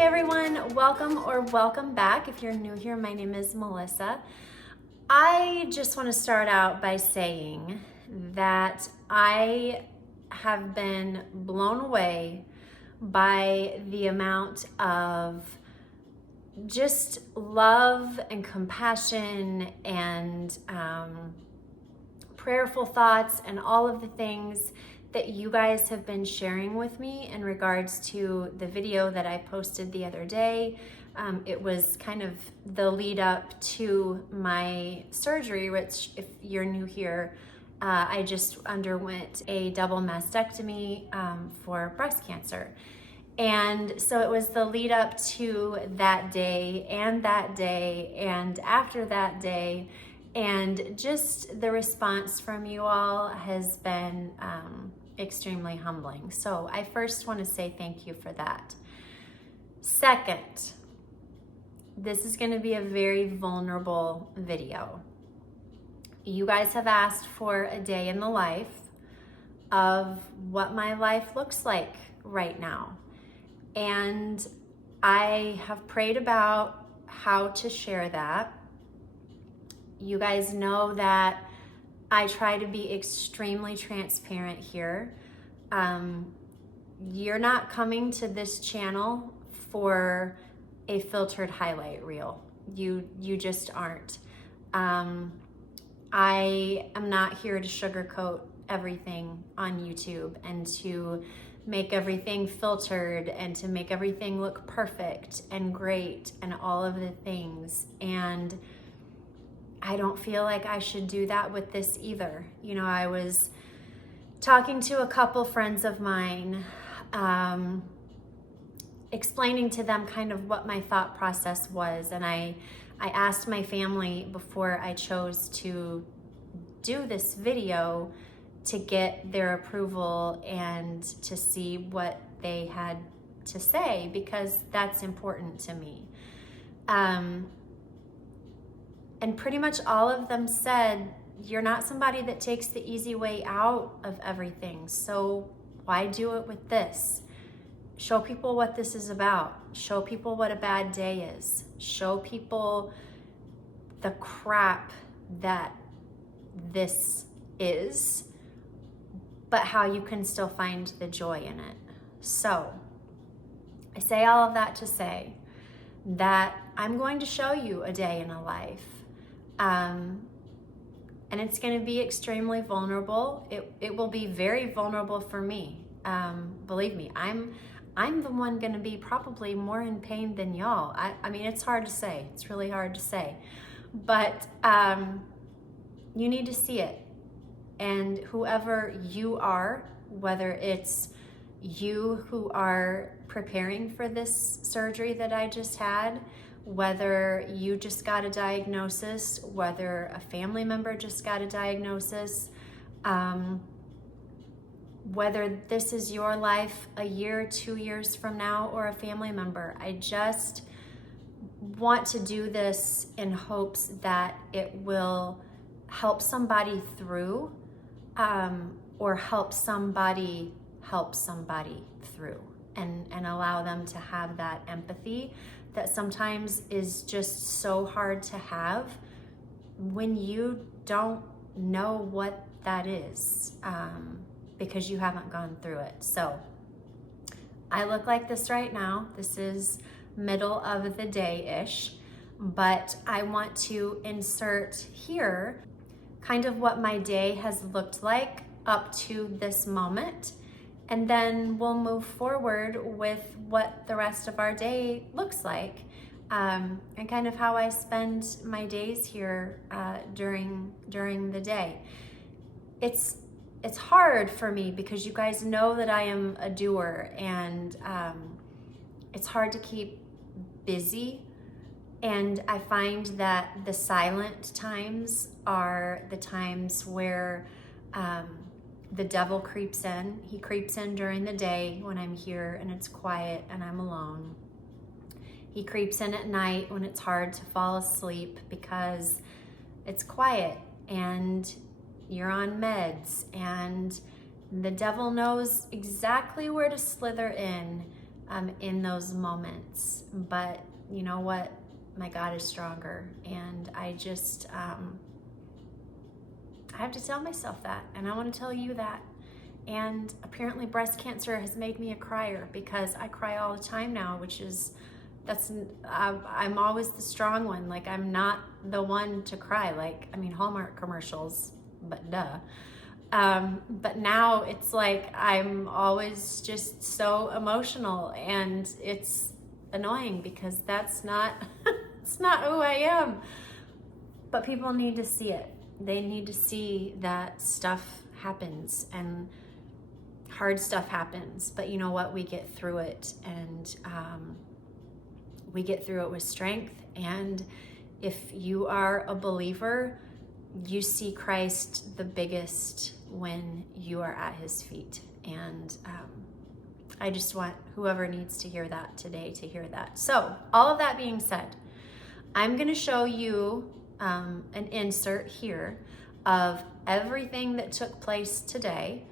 Hey everyone, welcome back. If you're new here, my name is Melissa. I just want to start out by saying that I have been blown away by the amount of just love and compassion and prayerful thoughts and all of the things that you guys have been sharing with me in regards to the video that I posted the other day. It was kind of the lead up to my surgery, which if you're new here, I just underwent a double mastectomy for breast cancer. And so it was the lead up to that day and after that day. And just the response from you all has been extremely humbling. So I first want to say thank you for that. Second, this is going to be a very vulnerable video. You guys have asked for a day in the life of what my life looks like right now. And I have prayed about how to share that. You guys know that I try to be extremely transparent here. You're not coming to this channel for a filtered highlight reel. You just aren't. I am not here to sugarcoat everything on YouTube and to make everything filtered and to make everything look perfect and great and all of the things. And I don't feel like I should do that with this either. You know, I was talking to a couple friends of mine, explaining to them kind of what my thought process was. And I asked my family before I chose to do this video to get their approval and to see what they had to say, because that's important to me. And pretty much all of them said, you're not somebody that takes the easy way out of everything. So why do it with this? Show people what this is about. Show people what a bad day is. Show people the crap that this is, but how you can still find the joy in it. So I say all of that to say that I'm going to show you a day in a life. And it's going to be extremely vulnerable. It will be very vulnerable for me. Believe me, I'm the one going to be probably more in pain than y'all. I mean, it's hard to say. It's really hard to say. But you need to see it. And whoever you are, whether it's you who are preparing for this surgery that I just had, whether you just got a diagnosis, whether a family member just got a diagnosis, whether this is your life a year, 2 years from now, or a family member, I just want to do this in hopes that it will help somebody through, or help somebody through, and allow them to have that empathy that sometimes is just so hard to have when you don't know what that is, because you haven't gone through it. So I look like this right now. This is middle of the day-ish, but I want to insert here kind of what my day has looked like up to this moment. And then we'll move forward with what the rest of our day looks like, and kind of how I spend my days here during the day. It's hard for me because you guys know that I am a doer, and it's hard to keep busy. And I find that the silent times are the times where the devil creeps in. He creeps in during the day when I'm here and it's quiet and I'm alone. He creeps in at night when it's hard to fall asleep because it's quiet and you're on meds, and the devil knows exactly where to slither in in those moments. But you know what? My God is stronger. And I just, I have to tell myself that. And I want to tell you that. And apparently breast cancer has made me a crier, because I cry all the time now, which is, I'm always the strong one. Like, I'm not the one to cry. Like, I mean, Hallmark commercials, but duh. But now it's like I'm always just so emotional, and it's annoying because that's not, it's not who I am. But people need to see it. They need to see that stuff happens and hard stuff happens. But you know what? We get through it, and we get through it with strength. And if you are a believer, you see Christ the biggest when you are at his feet. And I just want whoever needs to hear that today to hear that. So all of that being said, I'm going to show you an insert here of everything that took place today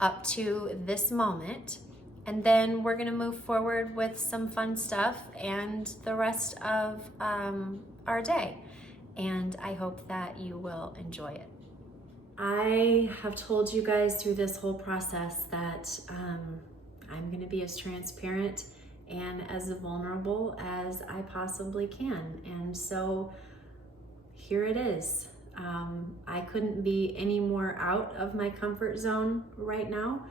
up to this moment. And then we're going to move forward with some fun stuff and the rest of our day. And I hope that you will enjoy it. I have told you guys through this whole process that I'm going to be as transparent and as vulnerable as I possibly can. And so here it is. I couldn't be any more out of my comfort zone right now,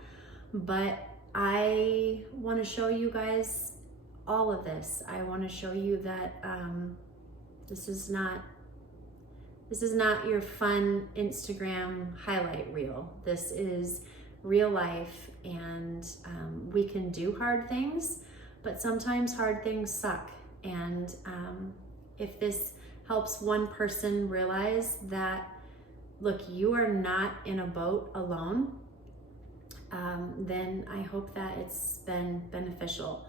but I want to show you guys all of this. I want to show you that this is not your fun Instagram highlight reel. This is real life, and we can do hard things, but sometimes hard things suck. And if this helps one person realize that, look, you are not in a boat alone, then I hope that it's been beneficial.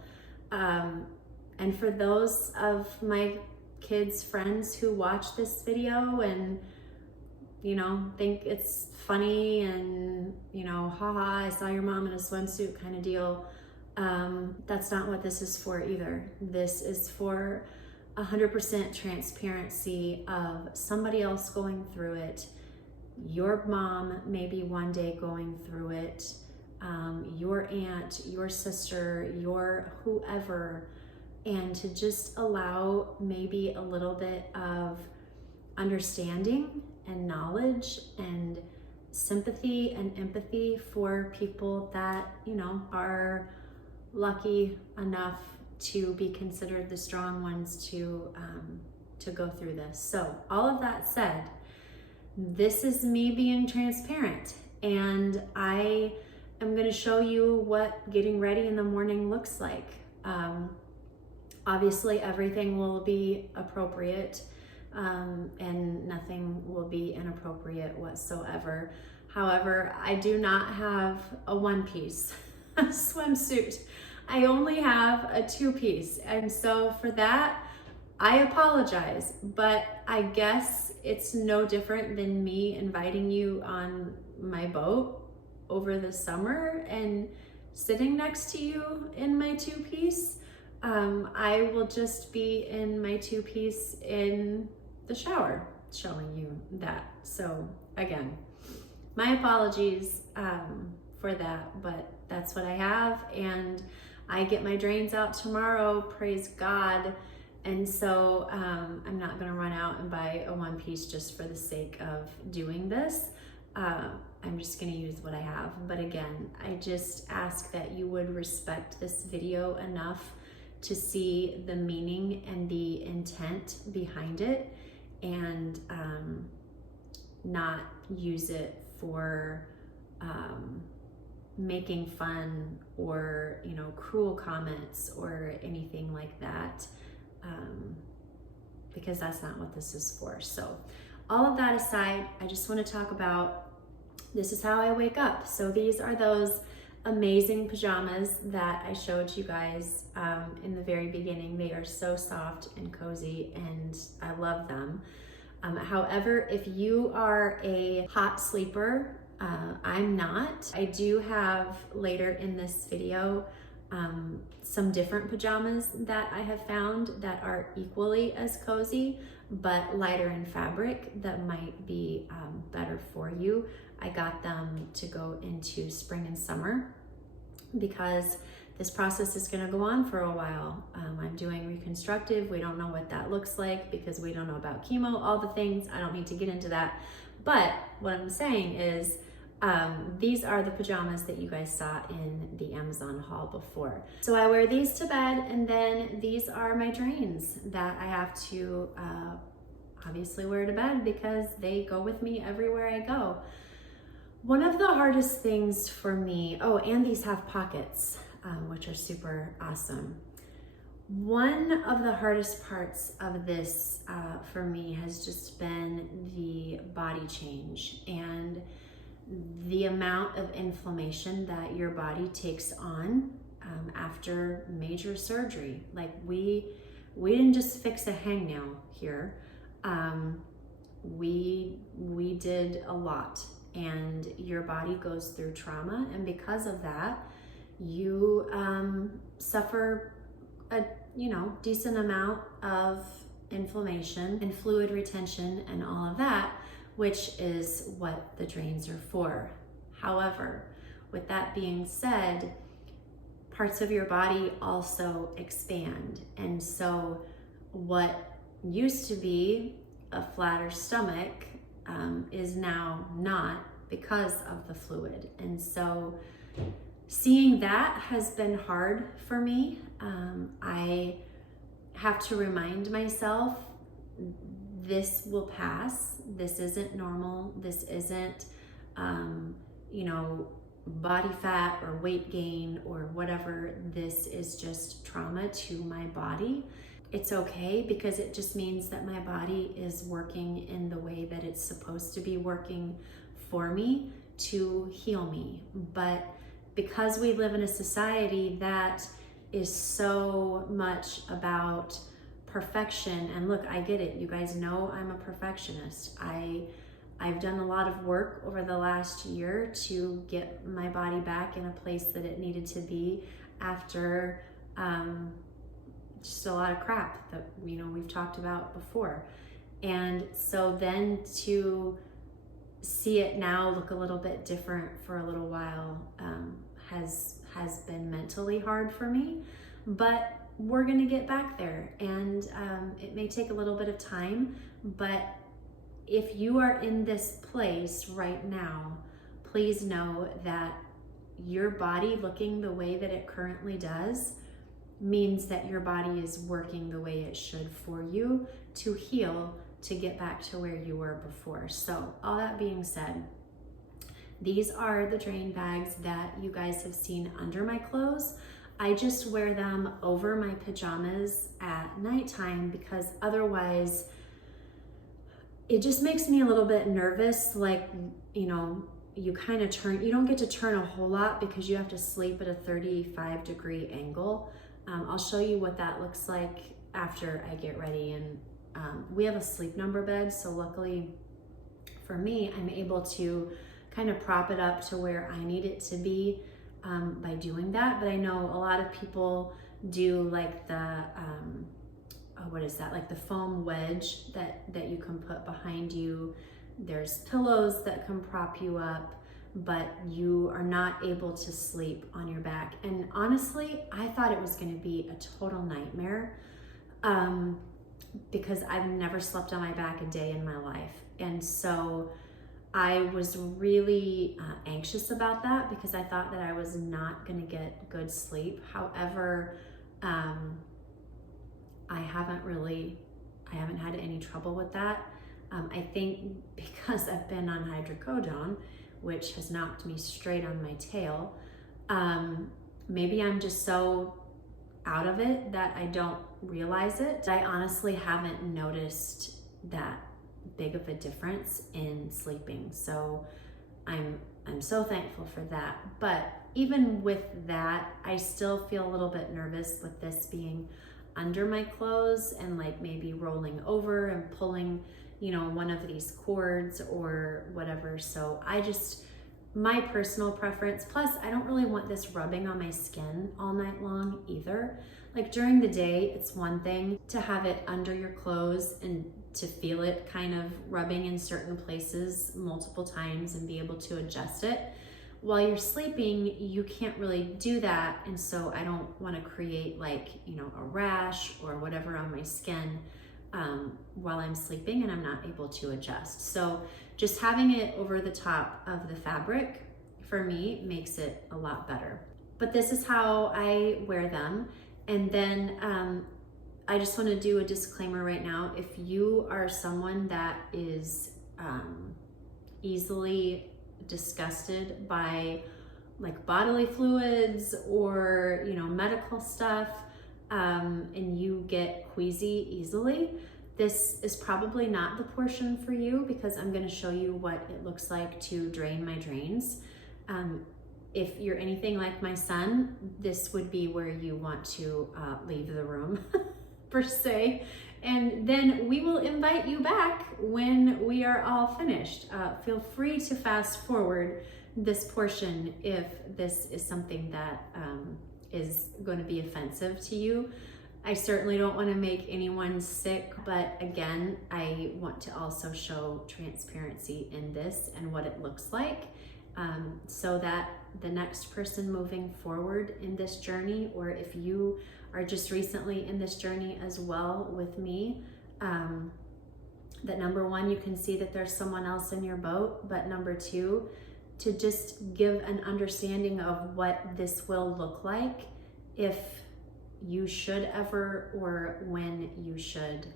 And for those of my kids' friends who watch this video and, you know, think it's funny and, you know, haha, I saw your mom in a swimsuit kind of deal, that's not what this is for either. This is for 100% transparency of somebody else going through it. Your mom maybe one day going through it, your aunt, your sister, your whoever, and to just allow maybe a little bit of understanding and knowledge and sympathy and empathy for people that, you know, are lucky enough to be considered the strong ones to go through this. So all of that said, this is me being transparent, and I am going to show you what getting ready in the morning looks like. Obviously everything will be appropriate, and nothing will be inappropriate whatsoever. However, I do not have a one-piece swimsuit. I only have a two-piece, and so for that, I apologize, but I guess it's no different than me inviting you on my boat over the summer and sitting next to you in my two-piece. I will just be in my two-piece in the shower showing you that. So again, my apologies for that, but that's what I have, and I get my drains out tomorrow, praise God. And so I'm not gonna run out and buy a one-piece just for the sake of doing this. I'm just gonna use what I have. But again, I just ask that you would respect this video enough to see the meaning and the intent behind it, and not use it for making fun or, you know, cruel comments or anything like that, because that's not what this is for. So all of that aside, I just want to talk about, this is how I wake up. So these are those amazing pajamas that I showed you guys in the very beginning. They are so soft and cozy, and I love them. However, if you are a hot sleeper, I'm not. I do have later in this video some different pajamas that I have found that are equally as cozy, but lighter in fabric that might be better for you. I got them to go into spring and summer because this process is going to go on for a while. I'm doing reconstructive. We don't know what that looks like because we don't know about chemo, all the things. I don't need to get into that. But what I'm saying is these are the pajamas that you guys saw in the Amazon haul before. So I wear these to bed, and then these are my drains that I have to obviously wear to bed because they go with me everywhere I go. One of the hardest things for me, oh, and these have pockets, which are super awesome. One of the hardest parts of this for me has just been the body change and the amount of inflammation that your body takes on after major surgery. Like we didn't just fix a hangnail here. We did a lot, and your body goes through trauma, and because of that, you suffer a decent amount of inflammation and fluid retention and all of that, which is what the drains are for. However, with that being said, parts of your body also expand. And so what used to be a flatter stomach is now not because of the fluid. And so seeing that has been hard for me. I have to remind myself this will pass. This isn't normal. This isn't, body fat or weight gain or whatever. This is just trauma to my body. It's okay because it just means that my body is working in the way that it's supposed to be working for me to heal me. But because we live in a society that is so much about perfection, and look, I get it. You guys know I'm a perfectionist. I've done a lot of work over the last year to get my body back in a place that it needed to be after just a lot of crap that we've talked about before. And so then to see it now look a little bit different for a little while has been mentally hard for me, but we're gonna get back there, and it may take a little bit of time, but if you are in this place right now, please know that your body looking the way that it currently does means that your body is working the way it should for you to heal, to get back to where you were before. So all that being said, these are the drain bags that you guys have seen under my clothes. I just wear them over my pajamas at nighttime because otherwise it just makes me a little bit nervous. Like, you don't get to turn a whole lot because you have to sleep at a 35-degree angle. I'll show you what that looks like after I get ready. And we have a sleep number bed, so luckily for me, I'm able to kind of prop it up to where I need it to be by doing that. But I know a lot of people do like the like the foam wedge that you can put behind you. There's pillows that can prop you up, but you are not able to sleep on your back. And honestly, I thought it was going to be a total nightmare because I've never slept on my back a day in my life. And so I was really anxious about that because I thought that I was not going to get good sleep. However, I haven't had any trouble with that. I think because I've been on hydrocodone, which has knocked me straight on my tail, maybe I'm just so out of it that I don't realize it. I honestly haven't noticed that big of a difference in sleeping. So I'm so thankful for that. But even with that, I still feel a little bit nervous with this being under my clothes and like maybe rolling over and pulling, one of these cords or whatever. So my personal preference. Plus, I don't really want this rubbing on my skin all night long either. Like during the day, it's one thing to have it under your clothes and to feel it kind of rubbing in certain places multiple times and be able to adjust it. While you're sleeping, you can't really do that. And so I don't want to create like, you know, a rash or whatever on my skin while I'm sleeping and I'm not able to adjust. So just having it over the top of the fabric for me makes it a lot better. But this is how I wear them. And then I just want to do a disclaimer right now. If you are someone that is easily disgusted by like bodily fluids or, you know, medical stuff, and you get queasy easily, this is probably not the portion for you, because I'm going to show you what it looks like to drain my drains. If you're anything like my son, this would be where you want to leave the room per se. And then we will invite you back when we are all finished. Feel free to fast forward this portion if this is something that is going to be offensive to you. I certainly don't want to make anyone sick, but again, I want to also show transparency in this and what it looks like, so that the next person moving forward in this journey, or if you are just recently in this journey as well with me, that number one, you can see that there's someone else in your boat, but number two, to just give an understanding of what this will look like if you should ever, or when you should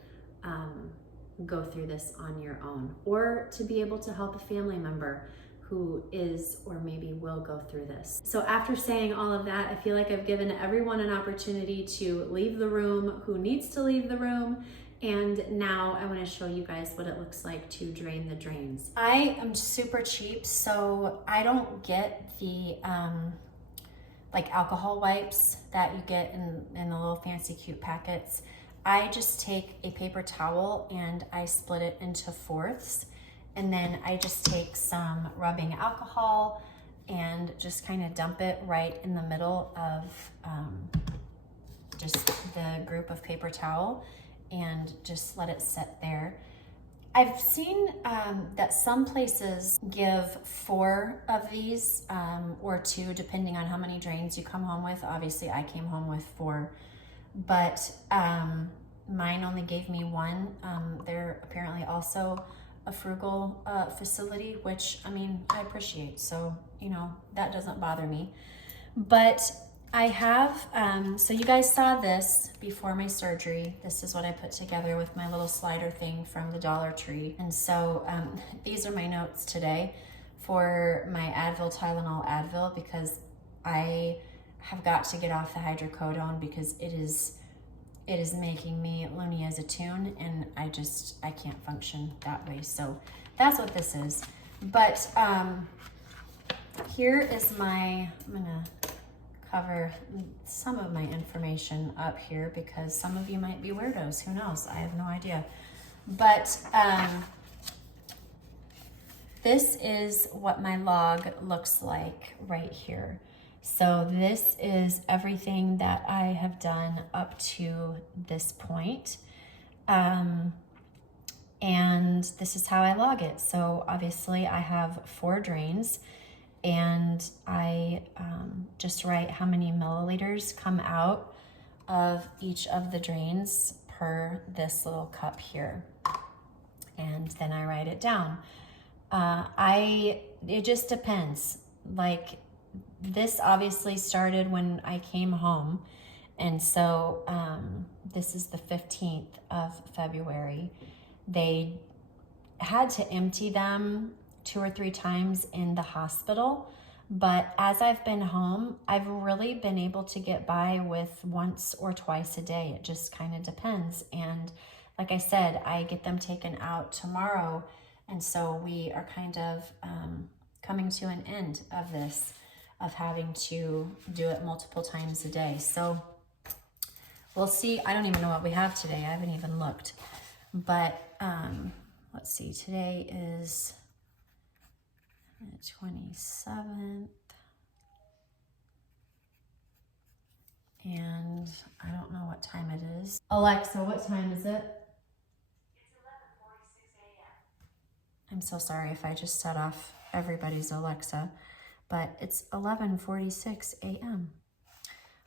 go through this on your own, or to be able to help a family member who is or maybe will go through this. So after saying all of that, I feel like I've given everyone an opportunity to leave the room who needs to leave the room. And now I want to show you guys what it looks like to drain the drains. I am super cheap, so I don't get the like alcohol wipes that you get in the little fancy cute packets. I just take a paper towel and I split it into fourths. And then I just take some rubbing alcohol and just kind of dump it right in the middle of just the group of paper towel and just let it sit there. I've seen that some places give 4 of these or 2, depending on how many drains you come home with. Obviously, I came home with 4, but mine only gave me 1. They're apparently also a frugal facility, which, I mean, I appreciate. So, you know, that doesn't bother me. But I have, so you guys saw this before my surgery. This is what I put together with my little slider thing from the Dollar Tree. And so these are my notes today for my Advil, Tylenol, Advil, because I have got to get off the hydrocodone because it is making me loony as a tune, and I can't function that way. So that's what this is. But here is I'm gonna cover some of my information up here because some of you might be weirdos. Who knows? I have no idea. But this is what my log looks like right here. So this is everything that I have done up to this point. And this is how I log it. So obviously I have 4 drains, and I just write how many milliliters come out of each of the drains per this little cup here. And then I write it down. It just depends. Like, this obviously started when I came home. And so this is the 15th of February. They had to empty them 2 or 3 times in the hospital. But as I've been home, I've really been able to get by with once or twice a day. It just kind of depends. And like I said, I get them taken out tomorrow. And so we are kind of coming to an end of this, of having to do it multiple times a day. So we'll see. I don't even know what we have today. I haven't even looked. But let's see, today is The 27th. And I don't know what time it is. Alexa, what time is it? It's 11:46 a.m. I'm so sorry if I just set off everybody's Alexa, but it's 11:46 a.m.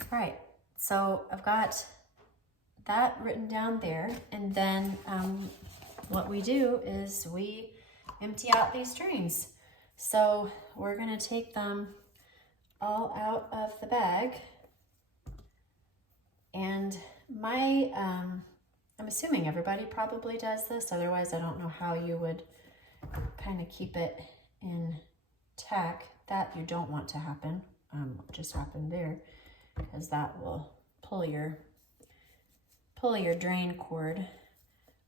All right, so I've got that written down there, and then what we do is we empty out these drains. So we're gonna take them all out of the bag, and I'm assuming everybody probably does this, otherwise I don't know how you would kind of keep it intact. That you don't want to happen, just happened there, because that will pull your drain cord.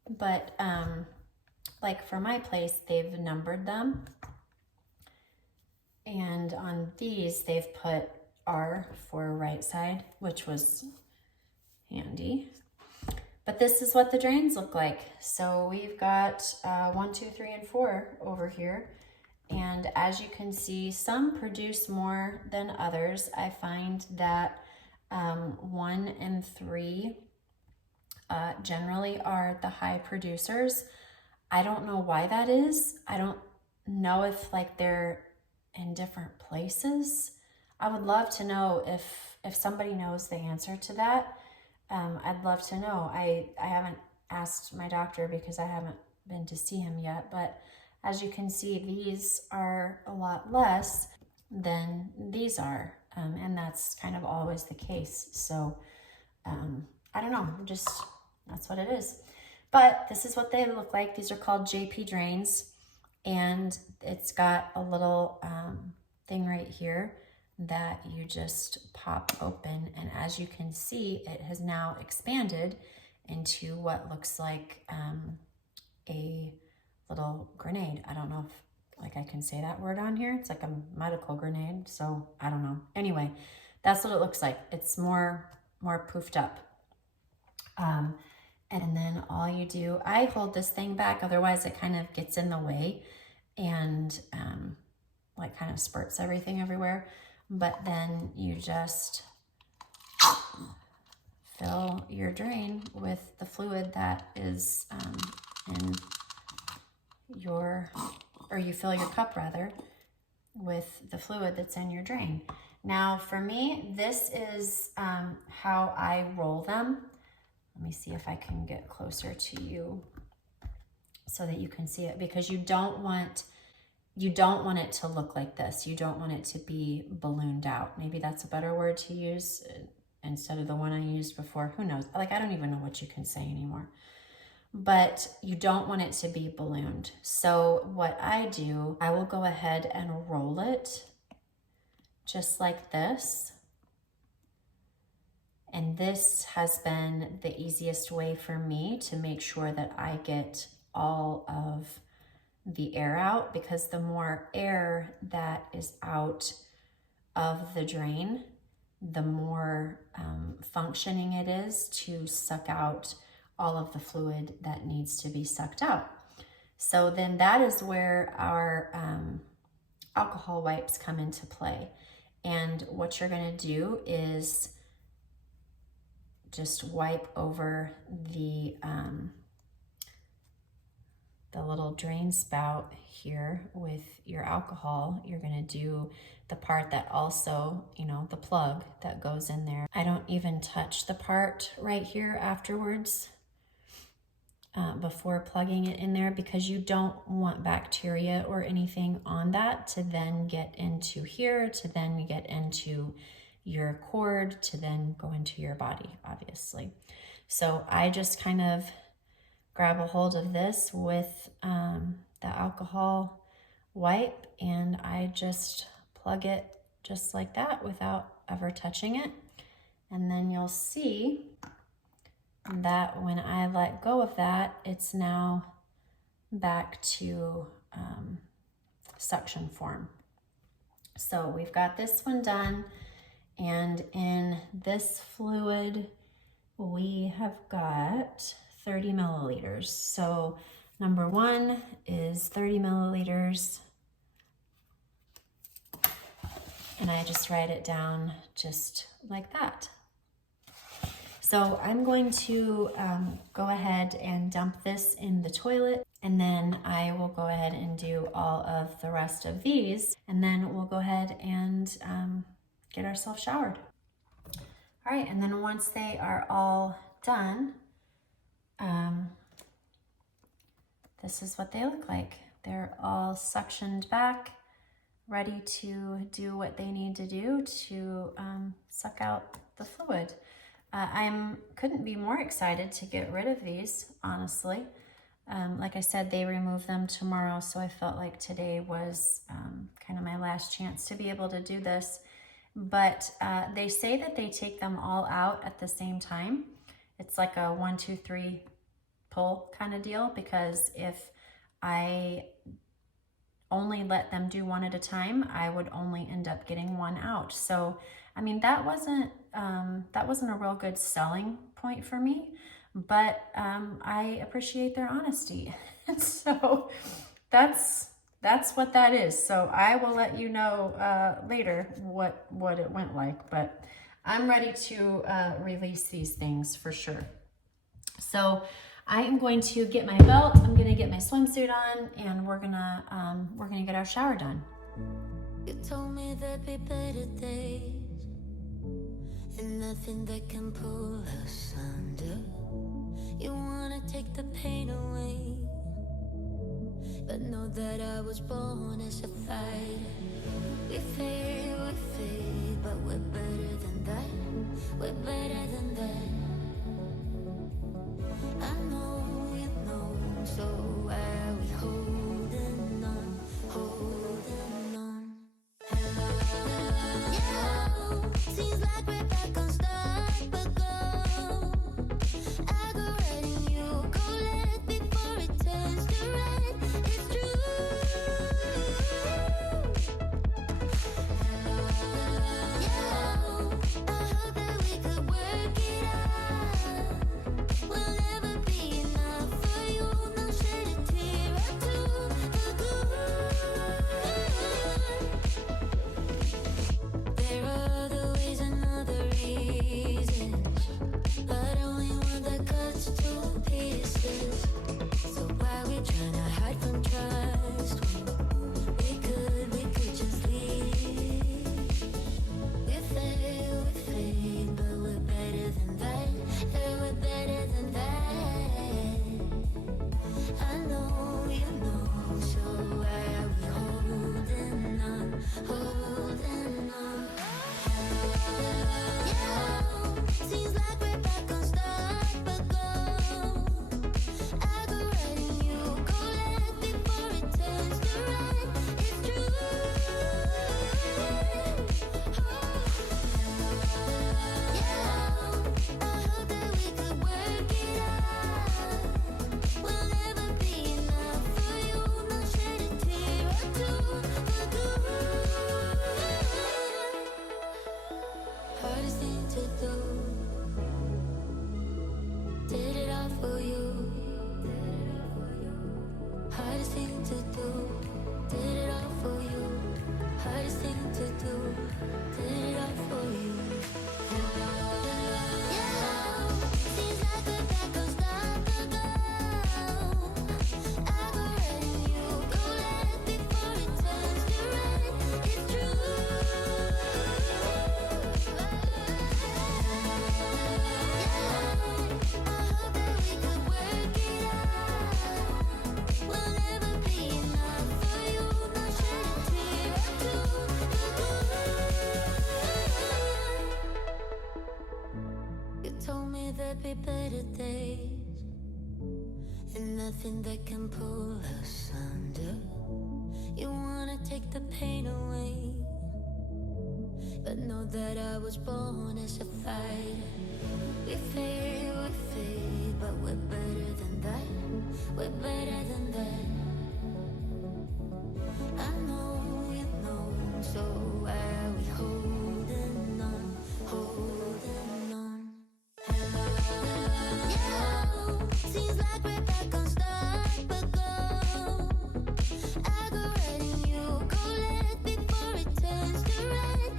But like for my place, they've numbered them, and on these they've put R for right side, which was handy. But this is what the drains look like. So we've got 1, 2, 3, and 4 over here. And as you can see, some produce more than others. I find that 1 and 3 generally are the high producers. I don't know why that is. I don't know if like they're in different places. I would love to know if somebody knows the answer to that. I'd love to know. I haven't asked my doctor because I haven't been to see him yet, but as you can see, these are a lot less than these are, and that's kind of always the case. So I don't know, just that's what it is. But this is what they look like. These are called JP drains, and it's got a little thing right here that you just pop open, and as you can see, it has now expanded into what looks like a little grenade. I don't know if like I can say that word on here. It's like a medical grenade, so I don't know. Anyway, that's what it looks like. It's more poofed up. And then all you do, I hold this thing back, otherwise it kind of gets in the way and like kind of spurts everything everywhere. But then you just fill your drain with the fluid that is in your, or you fill your cup rather, with the fluid that's in your drain. Now for me, this is how I roll them. Let me see if I can get closer to you so that you can see it, because you don't want it to look like this. You don't want it to be ballooned out. Maybe that's a better word to use instead of the one I used before. Who knows? Like, I don't even know what you can say anymore. But you don't want it to be ballooned. So what I do, I will go ahead and roll it just like this. And this has been the easiest way for me to make sure that I get all of the air out, because the more air that is out of the drain, the more functioning it is to suck out all of the fluid that needs to be sucked out. So then that is where our alcohol wipes come into play. And what you're going to do is just wipe over the little drain spout here with your alcohol. You're going to do the part that also, you know, the plug that goes in there. I don't even touch the part right here afterwards before plugging it in there, because you don't want bacteria or anything on that to then get into here, to then get into your cord, to then go into your body, obviously. So I just kind of grab a hold of this with the alcohol wipe, and I just plug it just like that without ever touching it. And then you'll see that when I let go of that, it's now back to suction form. So we've got this one done, and in this fluid we have got 30 milliliters. So number one is 30 milliliters. And I just write it down just like that. So I'm going to go ahead and dump this in the toilet, and then I will go ahead and do all of the rest of these, and then we'll go ahead and get ourselves showered. All right, and then once they are all done, this is what they look like. They're all suctioned back, ready to do what they need to do to suck out the fluid. I couldn't be more excited to get rid of these, honestly. Like I said, they remove them tomorrow, so I felt like today was kind of my last chance to be able to do this. But they say that they take them all out at the same time. It's like a 1, 2, 3 pull kind of deal, because if I only let them do one at a time, I would only end up getting one out. So, I mean, that wasn't a real good selling point for me, but I appreciate their honesty. So that's what that is. So I will let you know later what it went like, but I'm ready to release these things for sure. So I am going to get my belt, I'm gonna get my swimsuit on, and we're gonna get our shower done. You told me there'd be better days, and nothing that can pull us under. You wanna take the pain away, but know that I was born as a fighter. We fade, but we're better than that. We're better than that. I know you know, so why are we holding on, holding on? Yeah, seems like we're back on start, but go. I go right and you go left before it turns to right. It's true. Yeah, I hope that we could work it out. We'll never be enough for you. No shed a tear or two for good. There are other ways and other reasons, but only one that cuts to pieces. So why we tryna hide from trust? We could just leave. We fade, but we're better than that. Yeah, we're better than that. I know you know, so why are we holding on, holding on? Yeah, seems like we're back on start, but go. I go right and you go left before it turns to right. It's true. Yeah, I hope that we could work it out. We'll never be enough for you. No shed a tear or two for good. Hardest thing to do. Did it all for you. Hardest thing to do. Did it all for you. Hardest thing to do. Did it all for you. Yeah, seems like we're back on start, but go. I go right and you go left before it turns to right. It's true. Yeah, I hope that we could work it out. We'll never be enough for you. No shed a tear or two for good. You told me there'd be better days, and nothing that can pull us under. You wanna take the pain away, but know that I was born as a fighter. We fade, but we're better than that. We're better than that. I know you know, so why are we holding on, holding on? Yeah, seems like we're back on start, but go. I go right and you go left before it turns to right.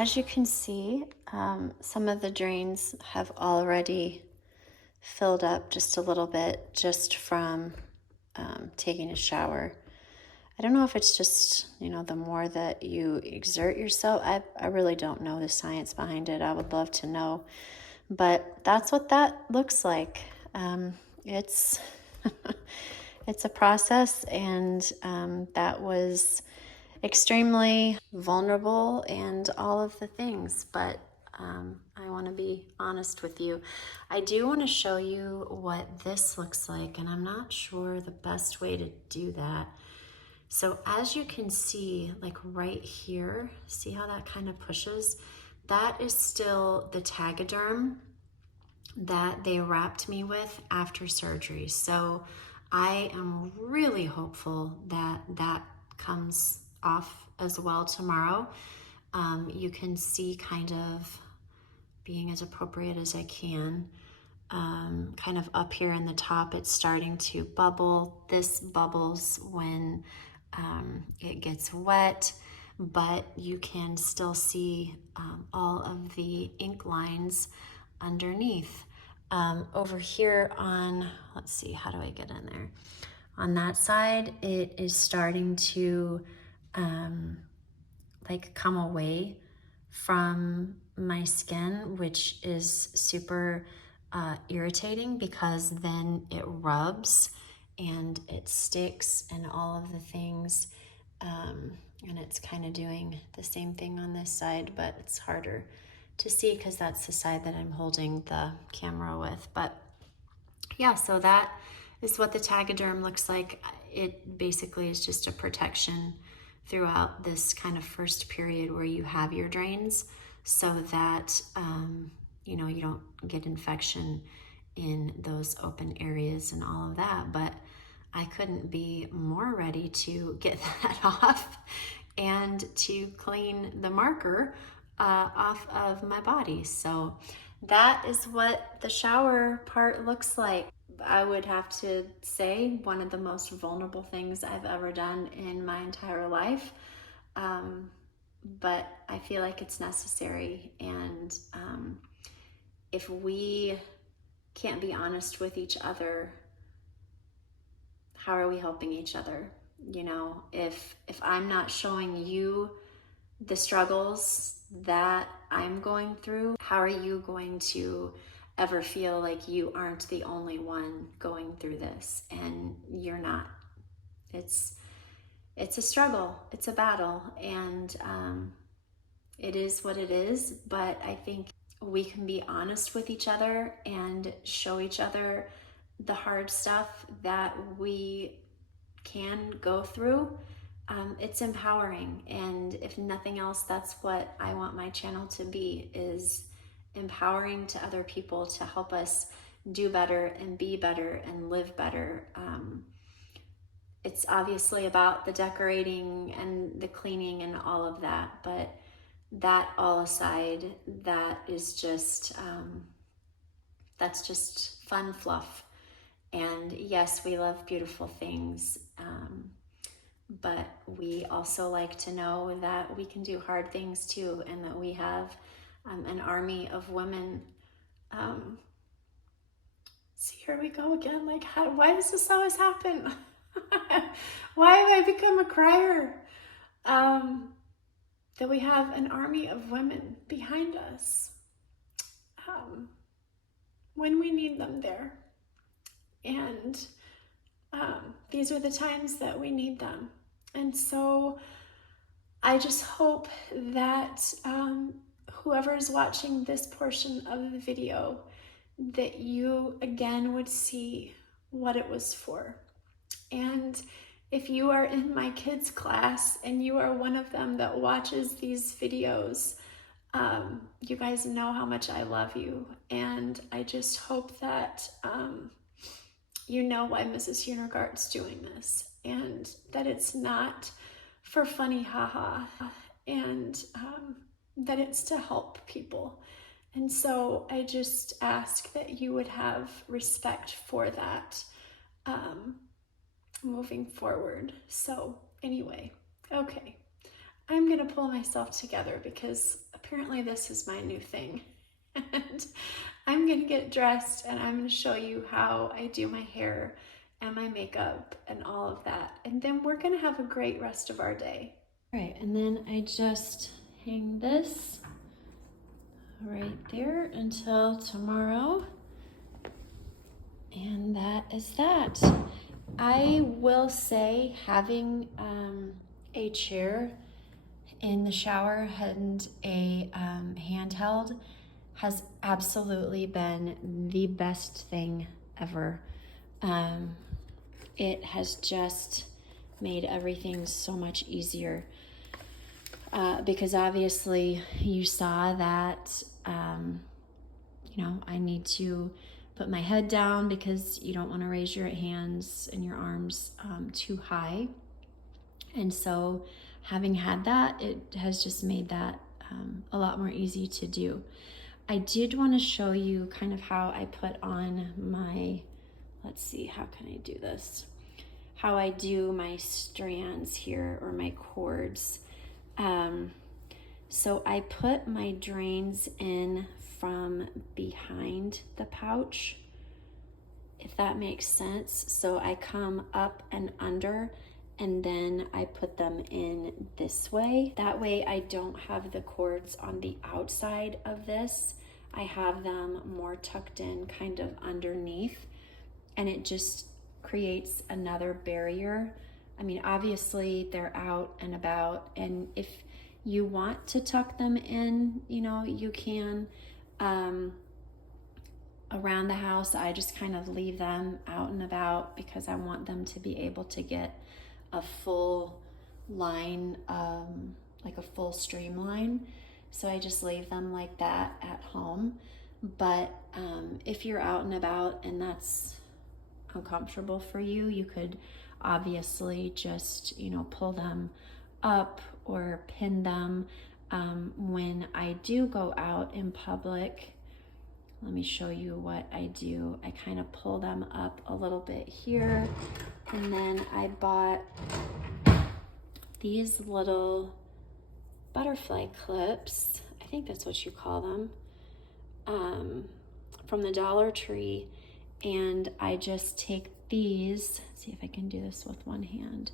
as you can see, some of the drains have already filled up just a little bit just from taking a shower. I don't know if it's just, the more that you exert yourself. I really don't know the science behind it. I would love to know. But that's what that looks like. It's it's a process, and that was extremely vulnerable and all of the things. But I want to be honest with you. I do want to show you what this looks like, and I'm not sure the best way to do that. So as you can see, like right here, see how that kind of pushes? That is still the Tegaderm that they wrapped me with after surgery. So I am really hopeful that that comes off as well tomorrow. You can see kind of being as appropriate as I can. Kind of up here in the top, it's starting to bubble. This bubbles when it gets wet, but you can still see all of the ink lines underneath. Over here on, let's see, how do I get in there? On that side, it is starting to like come away from my skin, which is super irritating because then it rubs and it sticks and all of the things. And it's kind of doing the same thing on this side, but it's harder to see because that's the side that I'm holding the camera with. But yeah, so that is what the Tegaderm looks like. It basically is just a protection throughout this kind of first period where you have your drains, so that you don't get infection in those open areas and all of that. But I couldn't be more ready to get that off and to clean the marker off of my body. So that is what the shower part looks like. I would have to say one of the most vulnerable things I've ever done in my entire life. But I feel like it's necessary. And if we can't be honest with each other, how are we helping each other? If I'm not showing you the struggles that I'm going through, how are you going to ever feel like you aren't the only one going through this? And you're not. It's a struggle, it's a battle, and it is what it is. But I think we can be honest with each other and show each other the hard stuff that we can go through. It's empowering, and if nothing else, that's what I want my channel to be, is empowering to other people to help us do better and be better and live better. It's obviously about the decorating and the cleaning and all of that, but that all aside, that is just that's just fun fluff. And yes, we love beautiful things, but we also like to know that we can do hard things too, and that we have an army of women. See, here we go again. Like, why does this always happen? Why have I become a crier? That we have an army of women behind us when we need them there. And these are the times that we need them. And so I just hope that whoever's watching this portion of the video, that you again would see what it was for. And if you are in my kids' class and you are one of them that watches these videos, you guys know how much I love you. And I just hope that you know why Mrs. Huenergardt's doing this, and that it's not for funny haha, and that it's to help people. And so I just ask that you would have respect for that moving forward. So anyway, okay, I'm gonna pull myself together because apparently this is my new thing. And I'm gonna get dressed and I'm gonna show you how I do my hair and my makeup and all of that. And then we're gonna have a great rest of our day. All right, and then I just hang this right there until tomorrow. And that is that. I will say having a chair in the shower and a handheld has absolutely been the best thing ever. It has just made everything so much easier because obviously you saw that I need to put my head down because you don't want to raise your hands and your arms too high. And so having had that, it has just made that a lot more easy to do. I did want to show you kind of how I put on my, let's see, how can I do this? How I do my strands here, or my cords. So I put my drains in from behind the pouch, if that makes sense. So I come up and under, and then I put them in this way. That way I don't have the cords on the outside of this. I have them more tucked in kind of underneath, and it just creates another barrier. I mean, obviously they're out and about, and if you want to tuck them in, you can. Around the house, I just kind of leave them out and about because I want them to be able to get a full line, like a full streamline. So I just leave them like that at home. But if you're out and about and that's uncomfortable for you, you could obviously just, pull them up or pin them. When I do go out in public, let me show you what I do. I kind of pull them up a little bit here, and then I bought these little butterfly clips, I think that's what you call them, from the Dollar Tree. And I just take these, let's see if I can do this with one hand.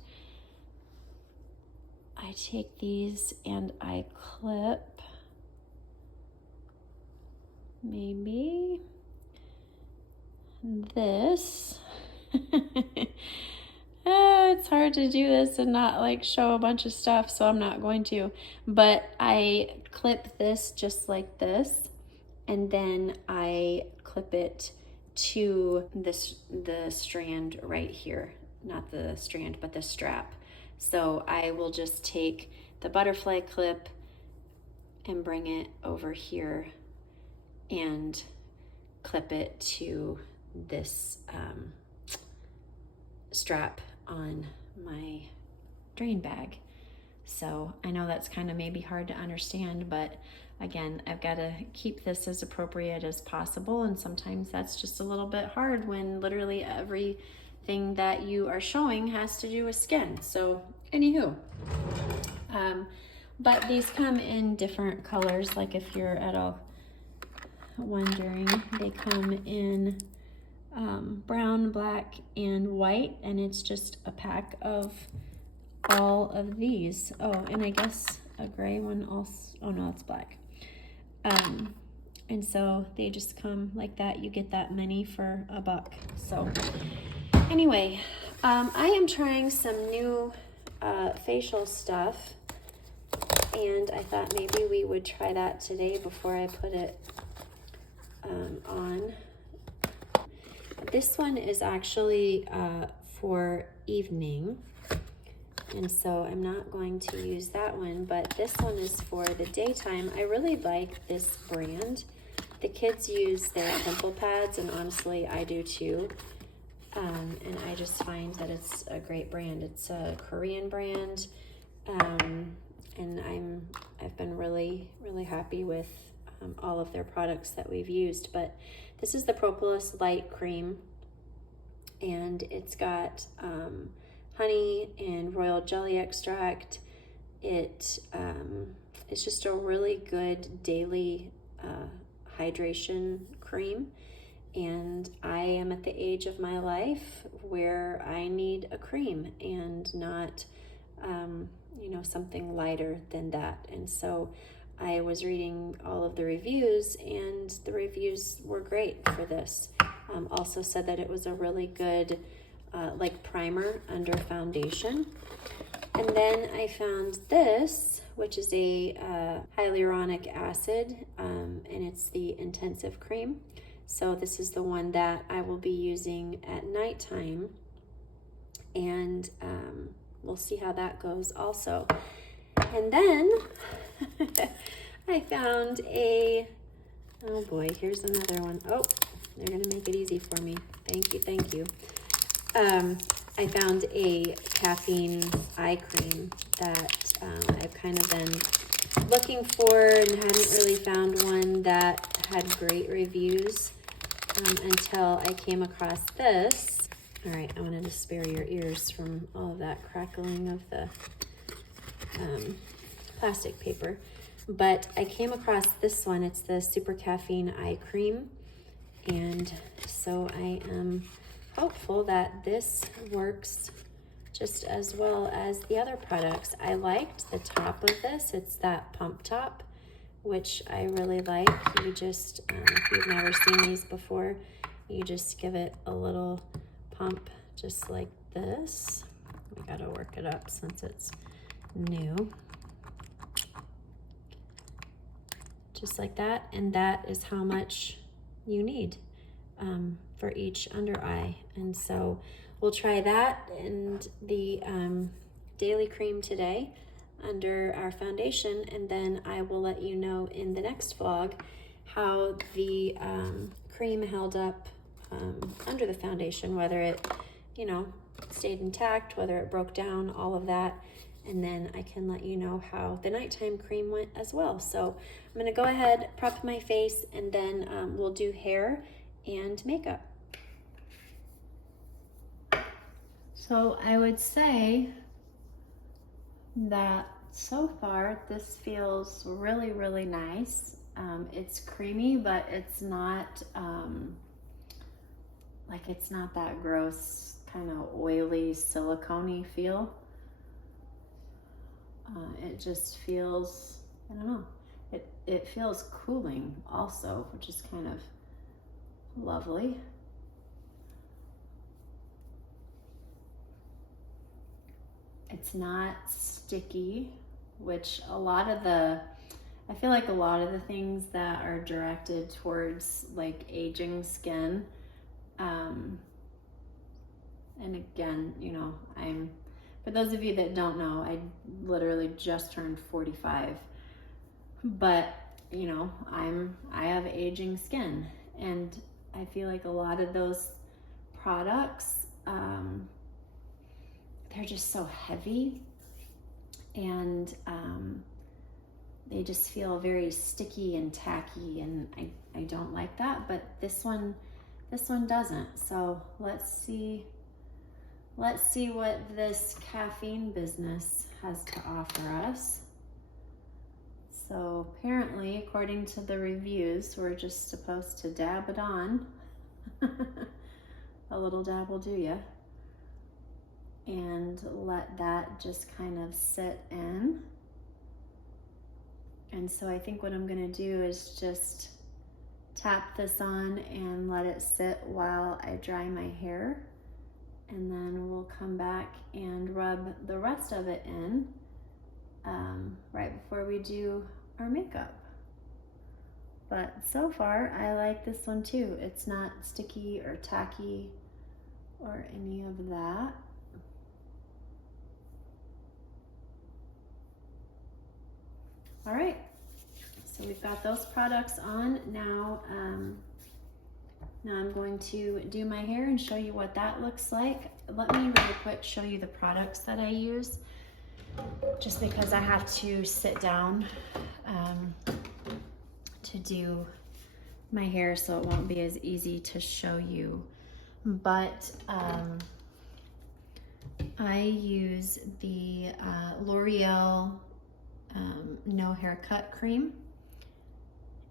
I take these and I clip maybe this. It's hard to do this and not like show a bunch of stuff, so I'm not going to. But I clip this just like this, and then I clip it to the strand right here. Not the strand, but the strap. So I will just take the butterfly clip and bring it over here and clip it to this strap on my drain bag. So I know that's kind of maybe hard to understand, but again, I've got to keep this as appropriate as possible, and sometimes that's just a little bit hard when literally everything that you are showing has to do with skin. So anywho, but these come in different colors. Like if you're at all wondering, they come in brown, black, and white, and it's just a pack of all of these. Oh, and I guess a gray one also. Oh no, it's black. And so they just come like that. You get that many for $1. So anyway, I am trying some new facial stuff, and I thought maybe we would try that today before I put it on. This one is actually for evening, and so I'm not going to use that one, but this one is for the daytime. I really like this brand. The kids use their pimple pads, and honestly, I do too. And I just find that it's a great brand. It's a Korean brand, and I've been really, really happy with all of their products that we've used. But this is the Propolis Light Cream, and it's got honey and royal jelly extract. It It's just a really good daily hydration cream. And I am at the age of my life where I need a cream and not, something lighter than that. And so I was reading all of the reviews, and the reviews were great for this. Also said that it was a really good primer under foundation. And then I found this, which is a hyaluronic acid, and it's the intensive cream. So this is the one that I will be using at nighttime, and we'll see how that goes also. And then I found oh boy, here's another one. Oh, they're gonna make it easy for me. Thank you. I found a caffeine eye cream that I've kind of been looking for and hadn't really found one that had great reviews until I came across this. All right, I wanted to spare your ears from all of that crackling of the plastic paper. But I came across this one. It's the Super Caffeine Eye Cream. And so I am hopeful that this works just as well as the other products. I liked the top of this. It's that pump top, which I really like. You just, if you've never seen these before, you just give it a little pump just like this. We gotta work it up since it's new. Just like that, and that is how much you need for each under eye. And so we'll try that and the daily cream today under our foundation, and then I will let you know in the next vlog how the cream held up under the foundation, whether it stayed intact, whether it broke down, all of that. And then I can let you know how the nighttime cream went as well. So I'm gonna go ahead, prep my face, and then we'll do hair and makeup. So I would say that so far this feels really, really nice. It's creamy, but it's not it's not that gross kind of oily silicone-y feel. It just feels, I don't know, it feels cooling also, which is kind of lovely. It's not sticky, which I feel like a lot of the things that are directed towards like aging skin, and again, for those of you that don't know, I literally just turned 45, but I have aging skin, and I feel like a lot of those products, they're just so heavy, and they just feel very sticky and tacky, and I don't like that, but this one doesn't. So let's see what this caffeine business has to offer us. So apparently, according to the reviews, we're just supposed to dab it on. A little dab will do ya. And let that just kind of sit in. And so I think what I'm gonna do is just tap this on and let it sit while I dry my hair. And then we'll come back and rub the rest of it in right before we do our makeup. But so far, I like this one too. It's not sticky or tacky or any of that. All right, so we've got those products on. Now I'm going to do my hair and show you what that looks like. Let me really quick show you the products that I use, just because I have to sit down to do my hair, so it won't be as easy to show you. But I use the L'Oreal no haircut cream.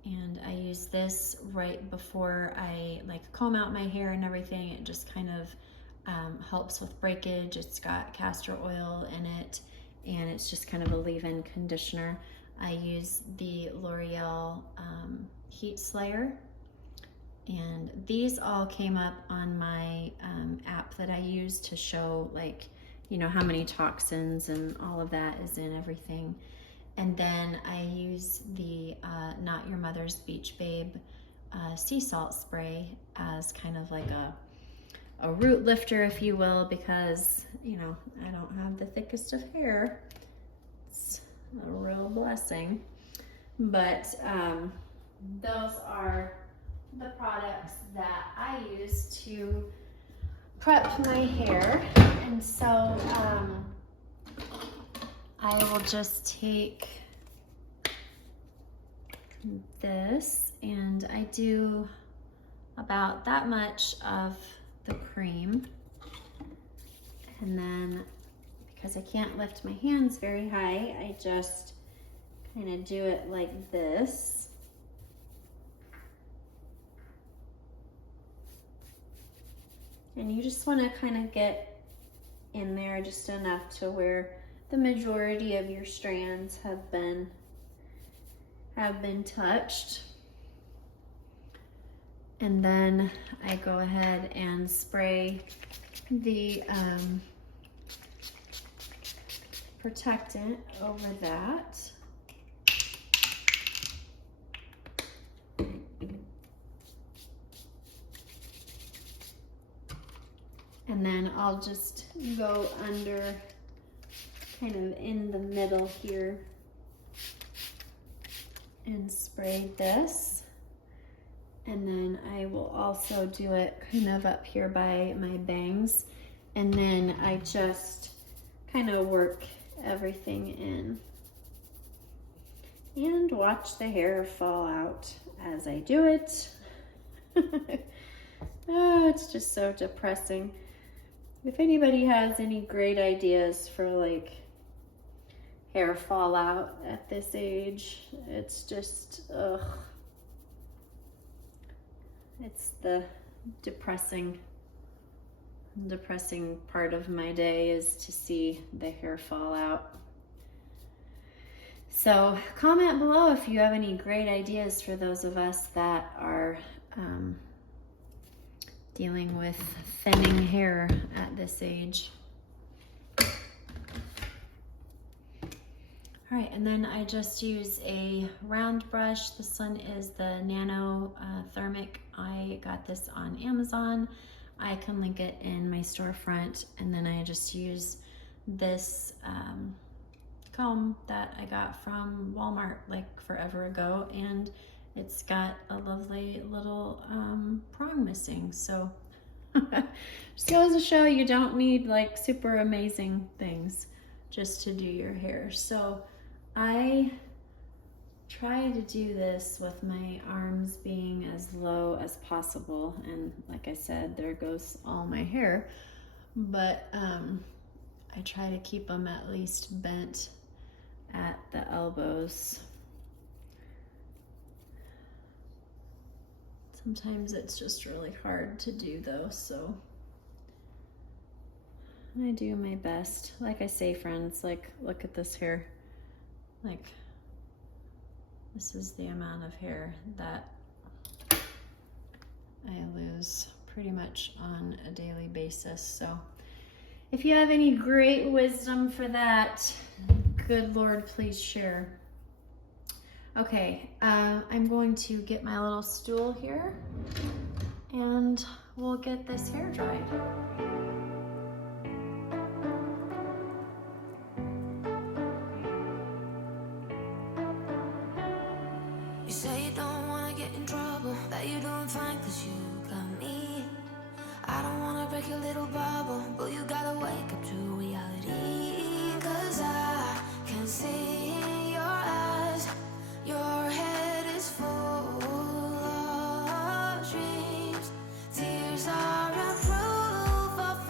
And I use this right before I like comb out my hair and everything. It just kind of helps with breakage. It's got castor oil in it, and it's just kind of a leave-in conditioner. I use the L'Oreal Heat Slayer, and these all came up on my app that I use to show, like, you know, how many toxins and all of that is in everything. And then I use the Not Your Mother's Beach Babe sea salt spray as kind of like a root lifter, if you will, because, you know, I don't have the thickest of hair. It's a real blessing. But those are the products that I use to prep my hair. And so I will just take this, and I do about that much of the cream, and then because I can't lift my hands very high, I just kind of do it like this. And you just want to kind of get in there just enough to where the majority of your strands have been touched. And then I go ahead and spray the protectant over that. And then I'll just go under, kind of in the middle here, and spray this. And then I will also do it kind of up here by my bangs. And then I just kind of work everything in. And watch the hair fall out as I do it. Oh, it's just so depressing. If anybody has any great ideas for like hair fallout at this age, it's just, ugh. It's the depressing part of my day is to see the hair fall out. So comment below if you have any great ideas for those of us that are dealing with thinning hair at this age. All right, and then I just use a round brush. This one is the Nano Thermic. I got this on Amazon. I can link it in my storefront. And then I just use this comb that I got from Walmart like forever ago, and it's got a lovely little prong missing. So just goes to show you don't need like super amazing things just to do your hair. So I try to do this with my arms being as low as possible, and like I said, there goes all my hair, but I try to keep them at least bent at the elbows. Sometimes it's just really hard to do though, so I do my best. Like I say, friends, like look at this hair. Like, this is the amount of hair that I lose pretty much on a daily basis. So if you have any great wisdom for that, good Lord, please share. Okay, I'm going to get my little stool here and we'll get this hair dried. You say you don't wanna get in trouble, that you're doing fine cause you got me. I don't wanna break your little bubble, but you gotta wake up to reality. Cause I can see in your eyes, your head is full of dreams. Tears are a proof of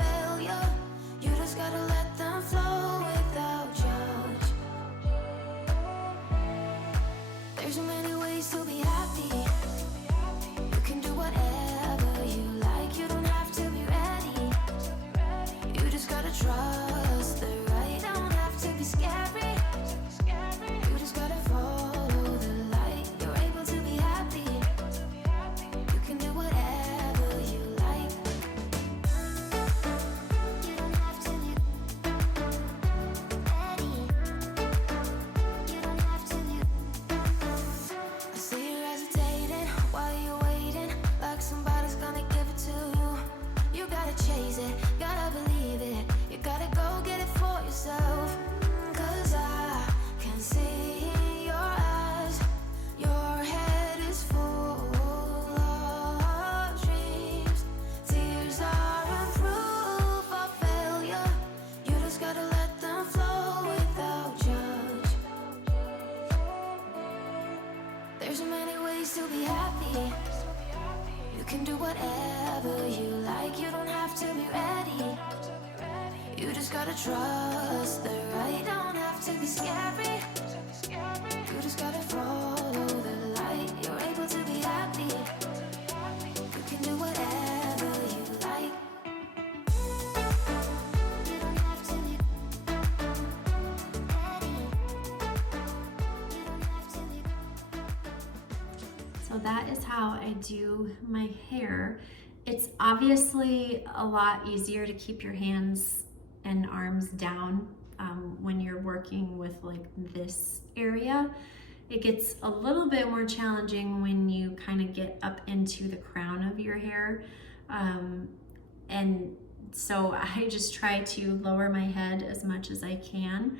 can do whatever you like. You don't have to be ready. You just gotta trust the right. Don't have to be scary. You just gotta follow the light. You're able to be happy. You can do whatever you like. You don't have to be ready. You don't have to be. So that is how I do my hair. It's obviously a lot easier to keep your hands and arms down when you're working with like this area. It gets a little bit more challenging when you kind of get up into the crown of your hair. And so I just try to lower my head as much as I can.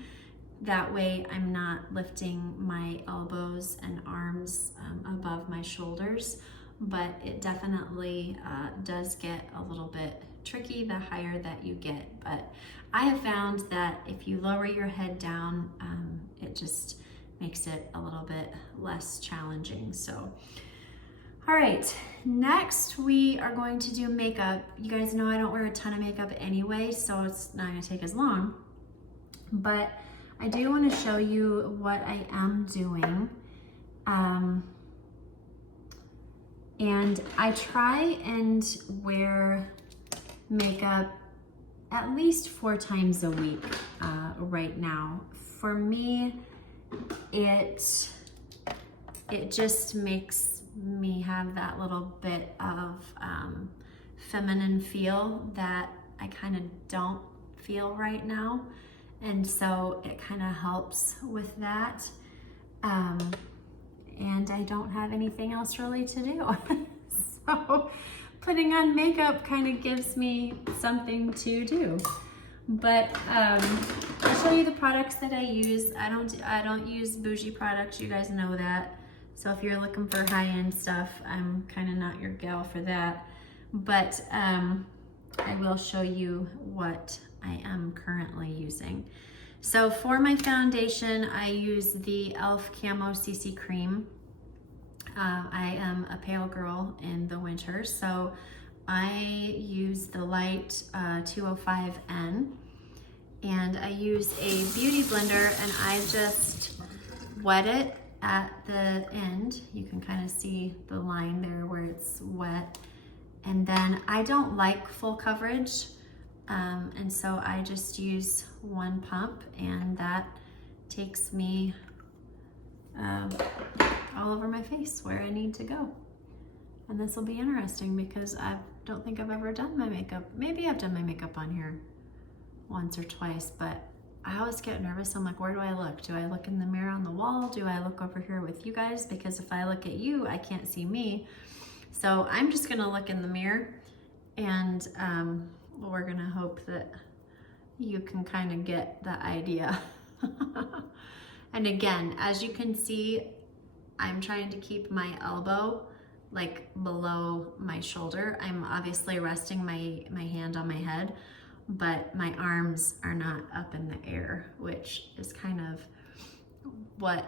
That way I'm not lifting my elbows and arms above my shoulders, but it definitely does get a little bit tricky the higher that you get. But I have found that if you lower your head down, it just makes it a little bit less challenging. So, all right, next we are going to do makeup. You guys know I don't wear a ton of makeup anyway, so it's not gonna take as long, but I do want to show you what I am doing. And I try and wear makeup at least 4 times a week right now. For me, it just makes me have that little bit of feminine feel that I kind of don't feel right now. And so it kind of helps with that. And I don't have anything else really to do. So putting on makeup kind of gives me something to do. But I'll show you the products that I use. I don't use bougie products, you guys know that. So if you're looking for high-end stuff, I'm kind of not your gal for that. But I will show you what I am currently using. So for my foundation, I use the e.l.f. Camo CC Cream. I am a pale girl in the winter, so I use the light 205N, and I use a beauty blender, and I just wet it at the end. You can kind of see the line there where it's wet. And then I don't like full coverage, and so I just use one pump, and that takes me all over my face where I need to go. And this will be interesting because I don't think I've ever done my makeup. Maybe I've done my makeup on here once or twice, but I always get nervous. I'm like, where do I look? Do I look in the mirror on the wall? Do I look over here with you guys? Because if I look at you, I can't see me. So I'm just gonna look in the mirror, and we're gonna hope that you can kind of get the idea. And again, as you can see, I'm trying to keep my elbow like below my shoulder. I'm obviously resting my hand on my head, but my arms are not up in the air, which is kind of what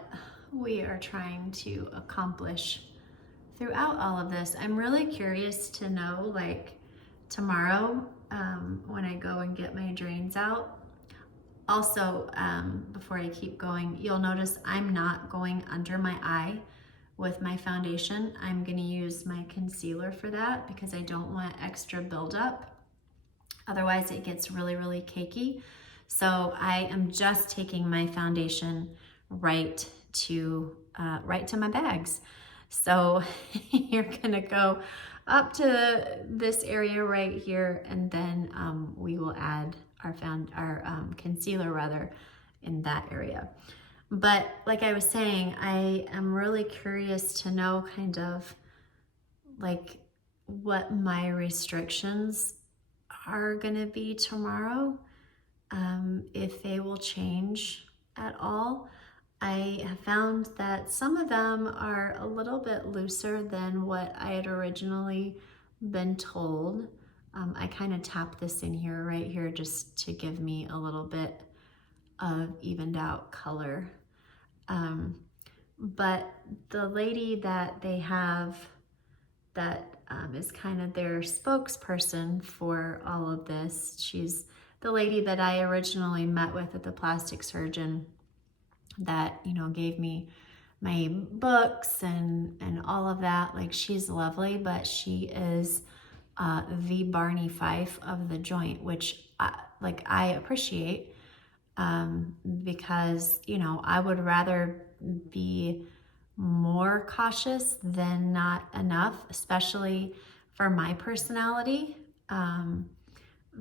we are trying to accomplish throughout all of this. I'm really curious to know, like tomorrow, when I go and get my drains out. Also, before I keep going, you'll notice I'm not going under my eye with my foundation. I'm gonna use my concealer for that because I don't want extra buildup. Otherwise it gets really, really cakey. So I am just taking my foundation right to my bags. So you're gonna go up to this area right here, and then we will add our concealer rather in that area. But like I was saying, I am really curious to know kind of like what my restrictions are gonna be tomorrow, if they will change at all. I have found that some of them are a little bit looser than what I had originally been told. I kind of tap this in here, right here, just to give me a little bit of evened out color. But the lady that they have that is kind of their spokesperson for all of this. She's the lady that I originally met with at the plastic surgeon that, you know, gave me my books and all of that. Like, she's lovely, but she is the Barney Fife of the joint, which I appreciate, because, you know, I would rather be more cautious than not enough, especially for my personality,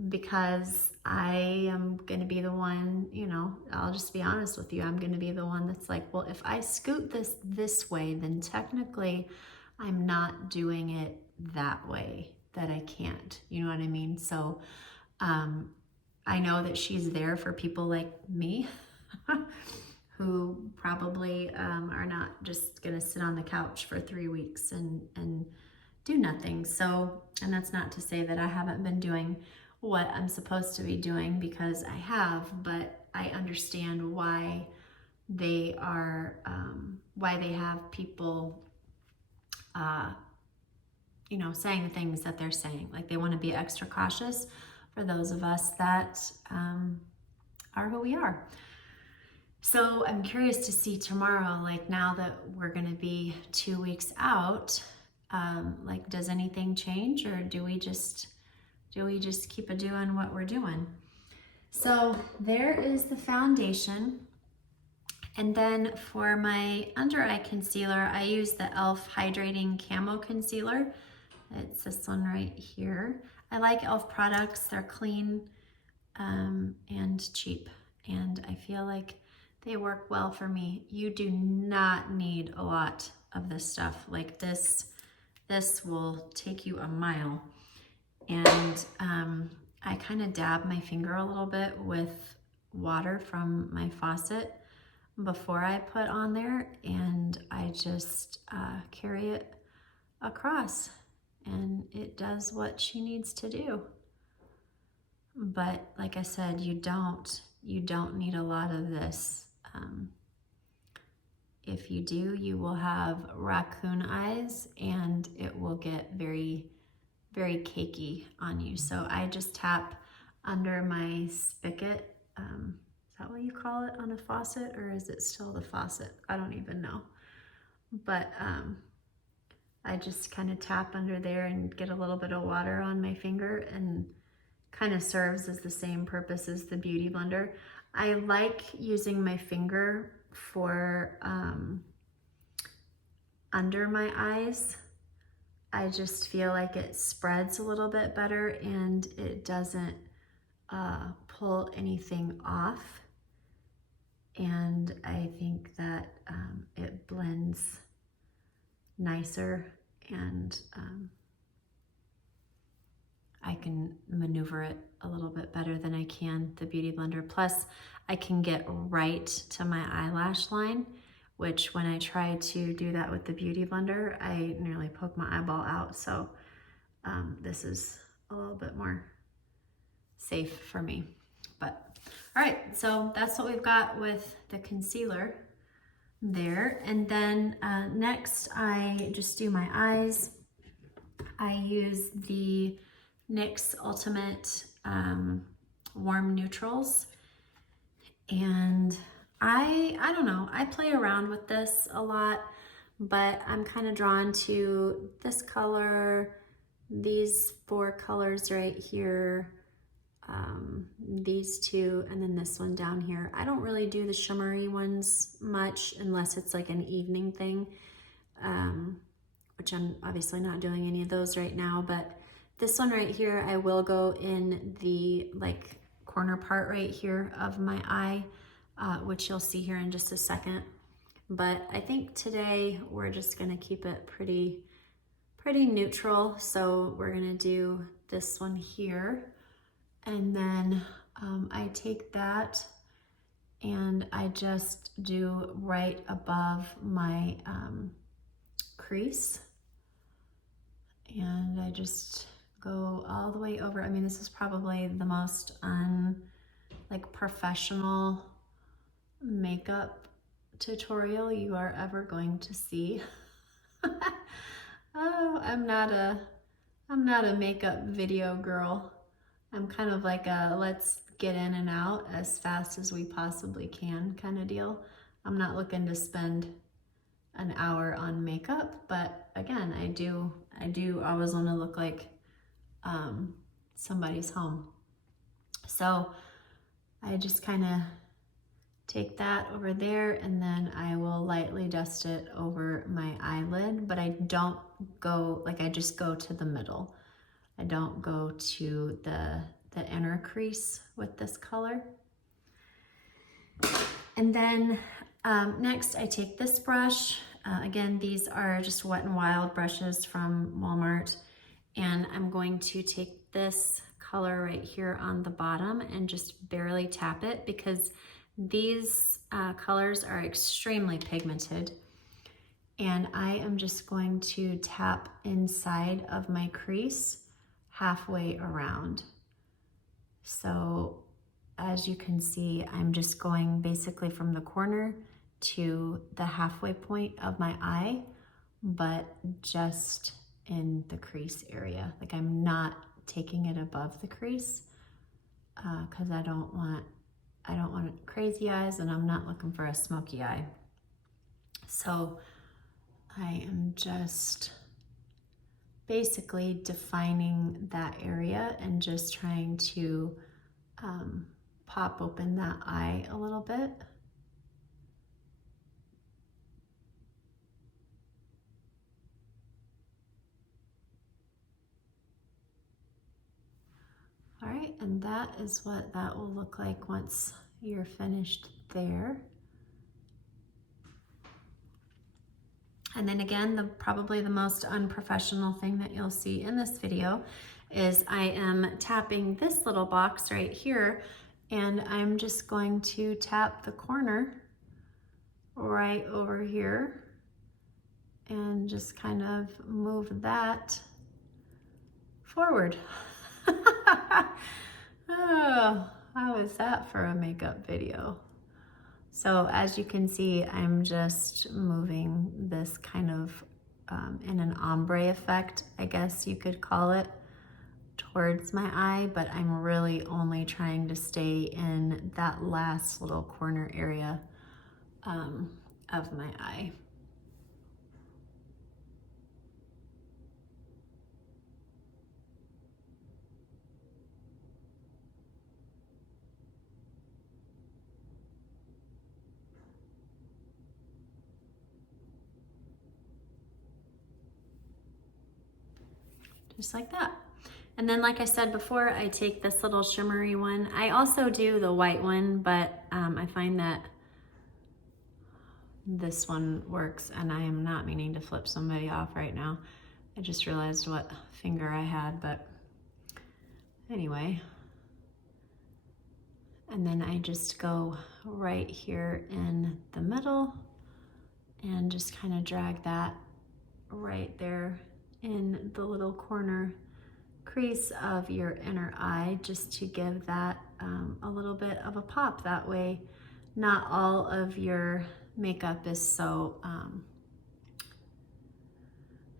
because I am going to be the one, you know, I'll just be honest with you, I'm going to be the one that's like, well, if I scoot this way, then technically I'm not doing it that way, that I can't, you know what I mean? So I know that she's there for people like me who probably are not just gonna sit on the couch for 3 weeks and do nothing. So, and that's not to say that I haven't been doing what I'm supposed to be doing, because I have, but I understand why they are, why they have people, you know, saying the things that they're saying. Like, they want to be extra cautious for those of us that are who we are. So I'm curious to see tomorrow, like, now that we're going to be 2 weeks out, like, does anything change, or do we just keep doing what we're doing? So there is the foundation. And then for my under eye concealer, I use the e.l.f. Hydrating Camo Concealer. It's this one right here. I like e.l.f. products. They're clean and cheap, and I feel like they work well for me. You do not need a lot of this stuff. Like, this will take you a mile. And I kind of dab my finger a little bit with water from my faucet before I put on there, and I just carry it across, and it does what she needs to do. But like I said, you don't need a lot of this. If you do, you will have raccoon eyes, and it will get very, very cakey on you. So I just tap under my spigot. Is that what you call it on a faucet, or is it still the faucet? I don't even know. But I just kind of tap under there and get a little bit of water on my finger, and kind of serves as the same purpose as the Beauty Blender. I like using my finger for under my eyes. I just feel like it spreads a little bit better, and it doesn't pull anything off. And I think that it blends nicer, and I can maneuver it a little bit better than I can the Beauty Blender. Plus, I can get right to my eyelash line, which when I try to do that with the Beauty Blender, I nearly poke my eyeball out. So this is a little bit more safe for me. But all right, so that's what we've got with the concealer there. And then next, I just do my eyes. I use the NYX Ultimate Warm Neutrals, and I don't know, I play around with this a lot, but I'm kind of drawn to this color, these 4 colors right here, these 2, and then this one down here. I don't really do the shimmery ones much unless it's like an evening thing, which I'm obviously not doing any of those right now. But this one right here, I will go in the like corner part right here of my eye, which you'll see here in just a second. But I think today we're just gonna keep it pretty neutral. So we're gonna do this one here. And then I take that and I just do right above my crease. And I just go all the way over. I mean, this is probably the most professional makeup tutorial you are ever going to see. Oh, I'm not a I'm not a makeup video girl. I'm kind of like a let's get in and out as fast as we possibly can kind of deal. I'm not looking to spend an hour on makeup, but again, I do always want to look like somebody's home. So I just kind of take that over there and then I will lightly dust it over my eyelid, but I don't go, like I just go to the middle. I don't go to the inner crease with this color. And then next I take this brush. Again, these are just Wet n Wild brushes from Walmart. And I'm going to take this color right here on the bottom and just barely tap it because these colors are extremely pigmented. And I am just going to tap inside of my crease halfway around. So as you can see, I'm just going basically from the corner to the halfway point of my eye, but just in the crease area. Like I'm not taking it above the crease because I don't want crazy eyes and I'm not looking for a smoky eye. So I am just basically defining that area and just trying to pop open that eye a little bit. All right, and that is what that will look like once you're finished there. And then again, probably the most unprofessional thing that you'll see in this video is I am tapping this little box right here, and I'm just going to tap the corner right over here and just kind of move that forward. Oh, how is that for a makeup video? So as you can see, I'm just moving this kind of in an ombre effect, I guess you could call it, towards my eye, but I'm really only trying to stay in that last little corner area of my eye. Just like that. And then like I said before, I take this little shimmery one. I also do the white one, but I find that this one works, and I am not meaning to flip somebody off right now. I just realized what finger I had, but anyway. And then I just go right here in the middle and just kind of drag that right there in the little corner crease of your inner eye, just to give that a little bit of a pop. That way not all of your makeup is so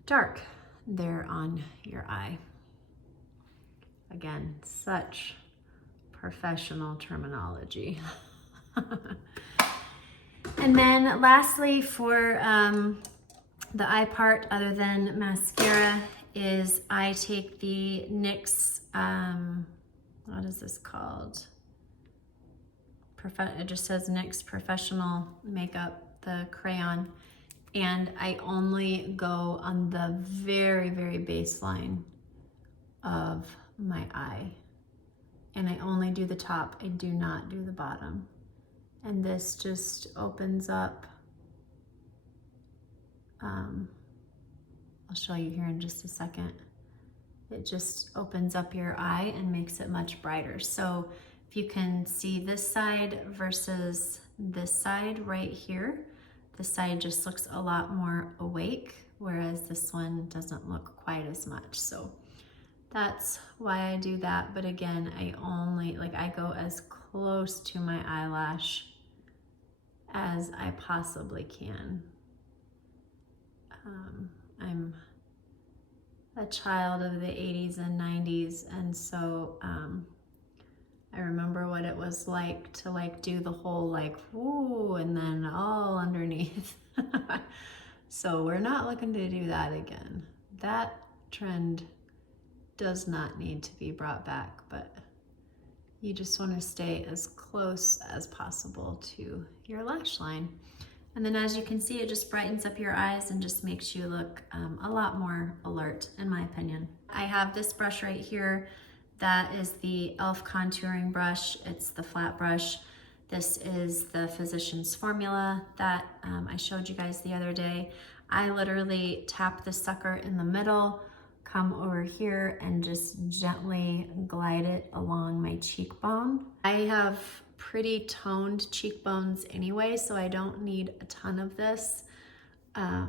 dark there on your eye. Again, such professional terminology. And then lastly, for the eye part, other than mascara, is I take the NYX, what is this called? It just says NYX Professional Makeup, the crayon. And I only go on the very, very baseline of my eye. And I only do the top, I do not do the bottom. And this just opens up, I'll show you here in just a second. It just opens up your eye and makes it much brighter. So if you can see this side versus this side right here, this side just looks a lot more awake, whereas this one doesn't look quite as much. So that's why I do that. But again, I go as close to my eyelash as I possibly can. a child of the 80s and 90s, and so I remember what it was like to like do the whole like woo and then all underneath. So we're not looking to do that again. That trend does not need to be brought back, but you just want to stay as close as possible to your lash line. And then as you can see, it just brightens up your eyes and just makes you look a lot more alert, in my opinion. I have this brush right here. That is the e.l.f. contouring brush. It's the flat brush. This is the Physicians Formula that I showed you guys the other day. I literally tap the sucker in the middle, come over here and just gently glide it along my cheekbone. I have pretty toned cheekbones anyway, so I don't need a ton of this. I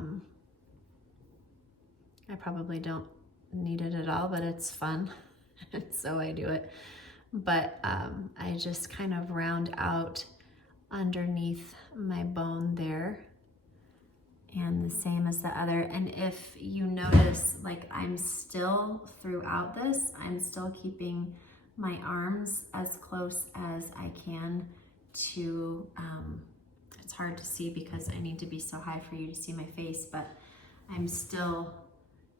probably don't need it at all, but it's fun, so I do it. But I just kind of round out underneath my bone there, and the same as the other. And if you notice, like I'm still throughout this, I'm still keeping my arms as close as I can to, it's hard to see because I need to be so high for you to see my face, but I'm still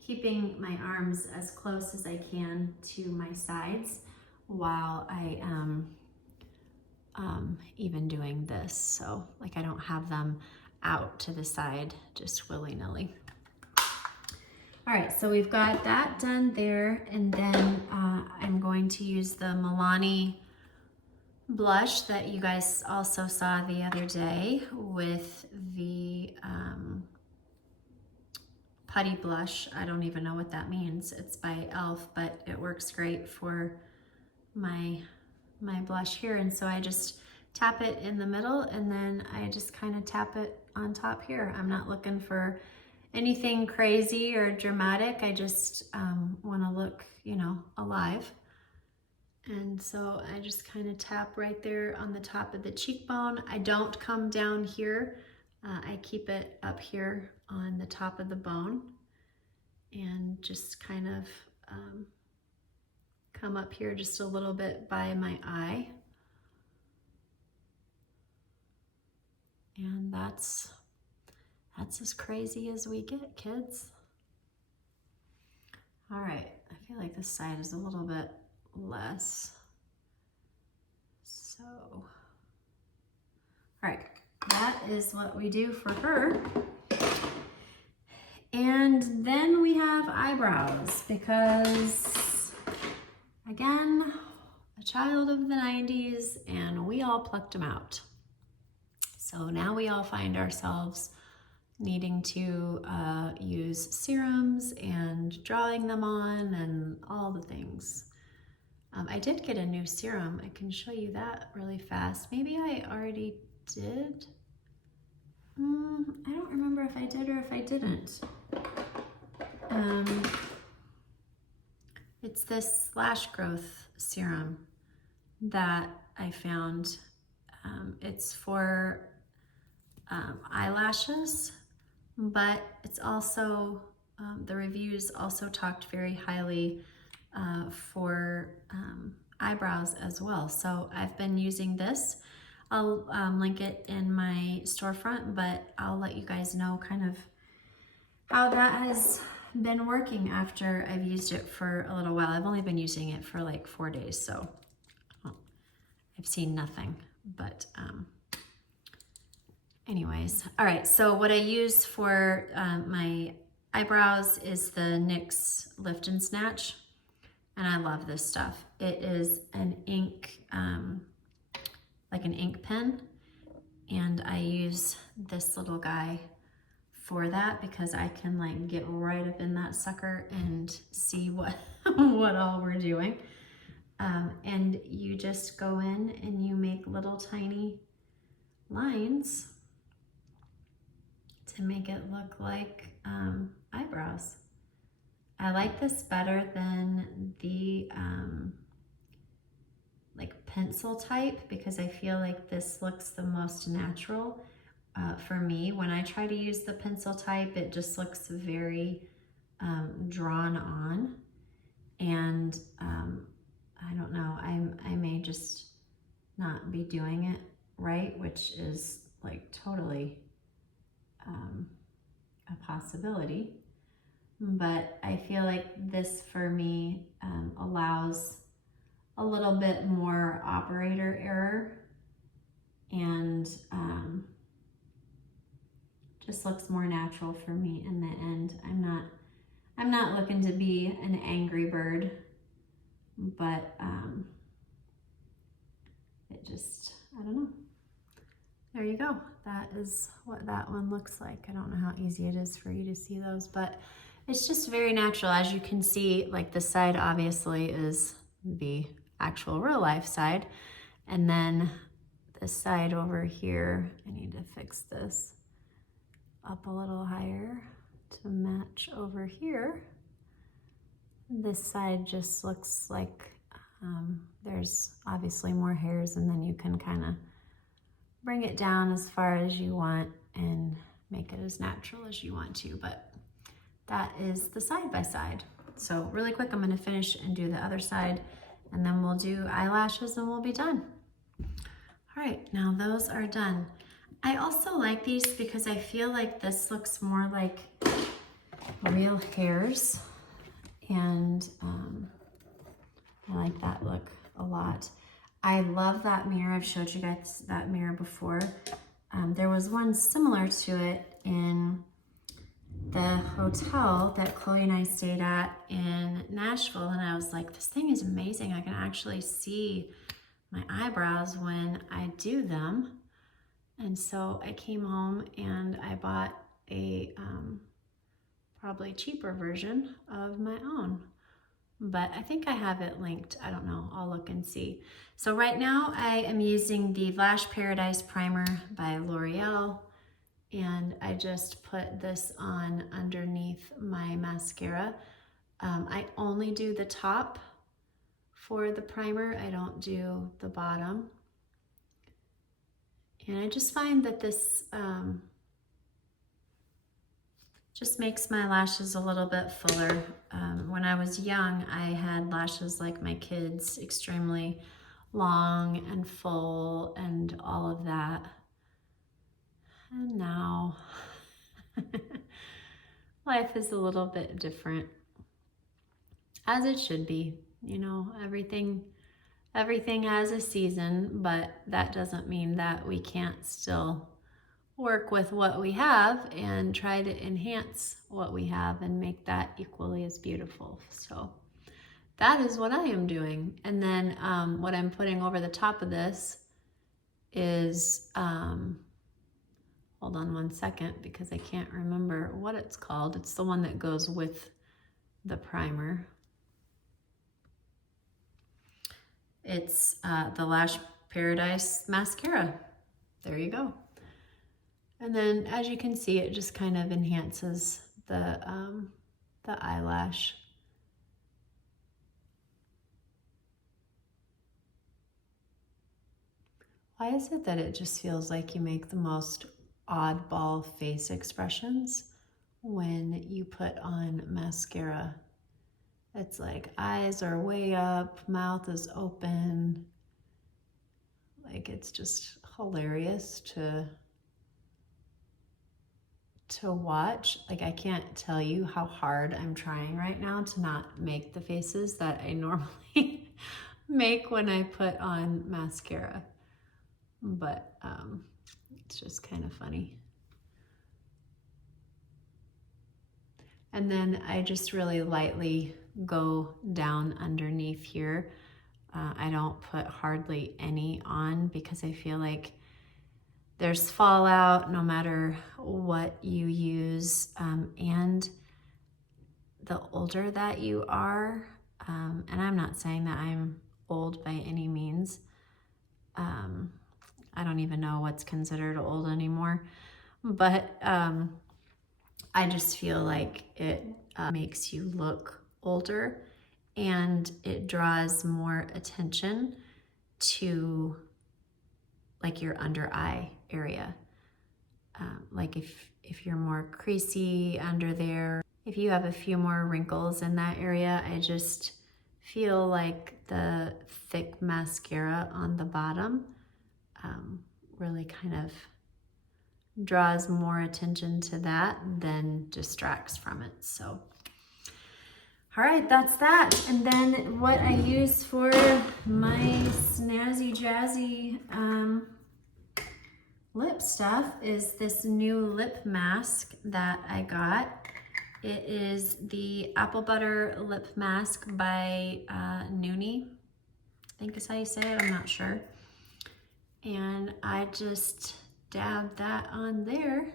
keeping my arms as close as I can to my sides while I am even doing this. So like I don't have them out to the side just willy-nilly. All right, so we've got that done there, and then I'm going to use the Milani blush that you guys also saw the other day with the putty blush. I don't even know what that means. It's by e.l.f., but it works great for my blush here. And so I just tap it in the middle, and then I just kind of tap it on top here. I'm not looking for anything crazy or dramatic. I just want to look, you know, alive. And so I just kind of tap right there on the top of the cheekbone. I don't come down here. I keep it up here on the top of the bone and just kind of come up here just a little bit by my eye. And that's as crazy as we get, kids. All right, I feel like this side is a little bit less. So, all right, that is what we do for her. And then we have eyebrows because, again, a child of the 90s and we all plucked them out. So now we all find ourselves needing to use serums and drawing them on and all the things. I did get a new serum. I can show you that really fast. Maybe I already did. I don't remember if I did or if I didn't. It's this lash growth serum that I found. It's for eyelashes, but it's also, the reviews also talked very highly for eyebrows as well. So I've been using this. I'll link it in my storefront, but I'll let you guys know kind of how that has been working after I've used it for a little while. I've only been using it for like 4 days, so I've seen nothing, but anyways. All right, so what I use for my eyebrows is the NYX Lift and Snatch, and I love this stuff. It is an ink, like an ink pen, and I use this little guy for that because I can like get right up in that sucker and see what what all we're doing. And you just go in and you make little tiny lines to make it look like eyebrows. I like this better than the like pencil type because I feel like this looks the most natural for me. When I try to use the pencil type, it just looks very drawn on, and I don't know, I may just not be doing it right, which is like totally a possibility. But I feel like this for me allows a little bit more operator error, and just looks more natural for me in the end. I'm not looking to be an angry bird, but it just, I don't know. There you go. That is what that one looks like. I don't know how easy it is for you to see those, but it's just very natural. As you can see, like this side obviously is the actual real life side. And then this side over here, I need to fix this up a little higher to match over here. This side just looks like there's obviously more hairs, and then you can kind of bring it down as far as you want and make it as natural as you want to, but that is the side by side. So really quick, I'm gonna finish and do the other side, and then we'll do eyelashes and we'll be done. All right, now those are done. I also like these because I feel like this looks more like real hairs, and I like that look a lot. I love that mirror. I've showed you guys that mirror before. There was one similar to it in the hotel that Chloe and I stayed at in Nashville, and I was like, this thing is amazing. I can actually see my eyebrows when I do them. And so I came home and I bought a probably cheaper version of my own, but I think I have it linked. I don't know, I'll look and see. So right now I am using the Lash Paradise Primer by L'Oreal, and I just put this on underneath my mascara. I only do the top for the primer. I don't do the bottom. And I just find that this just makes my lashes a little bit fuller. When I was young, I had lashes like my kids, extremely long and full and all of that. And now life is a little bit different, as it should be. You know, everything has a season, but that doesn't mean that we can't still work with what we have and try to enhance what we have and make that equally as beautiful. So that is what I am doing. And then what I'm putting over the top of this is, hold on one second because I can't remember what it's called. It's the one that goes with the primer. It's the Lash Paradise Mascara. There you go. And then as you can see, it just kind of enhances the eyelash. Why is it that it just feels like you make the most oddball face expressions when you put on mascara? It's like eyes are way up, mouth is open. Like, it's just hilarious to watch. Like, I can't tell you how hard I'm trying right now to not make the faces that I normally make when I put on mascara. But it's just kind of funny. And then I just really lightly go down underneath here. I don't put hardly any on because I feel like there's fallout no matter what you use, and the older that you are, and I'm not saying that I'm old by any means. I don't even know what's considered old anymore, but I just feel like it makes you look older, and it draws more attention to like your under eye area. Like if you're more creasy under there, if you have a few more wrinkles in that area, I just feel like the thick mascara on the bottom really kind of draws more attention to that than distracts from it. So, all right, that's that. And then what I use for my snazzy jazzy lip stuff is this new lip mask that I got. It is the Apple Butter Lip Mask by Noonie. I think is how you say it, I'm not sure. And I just dab that on there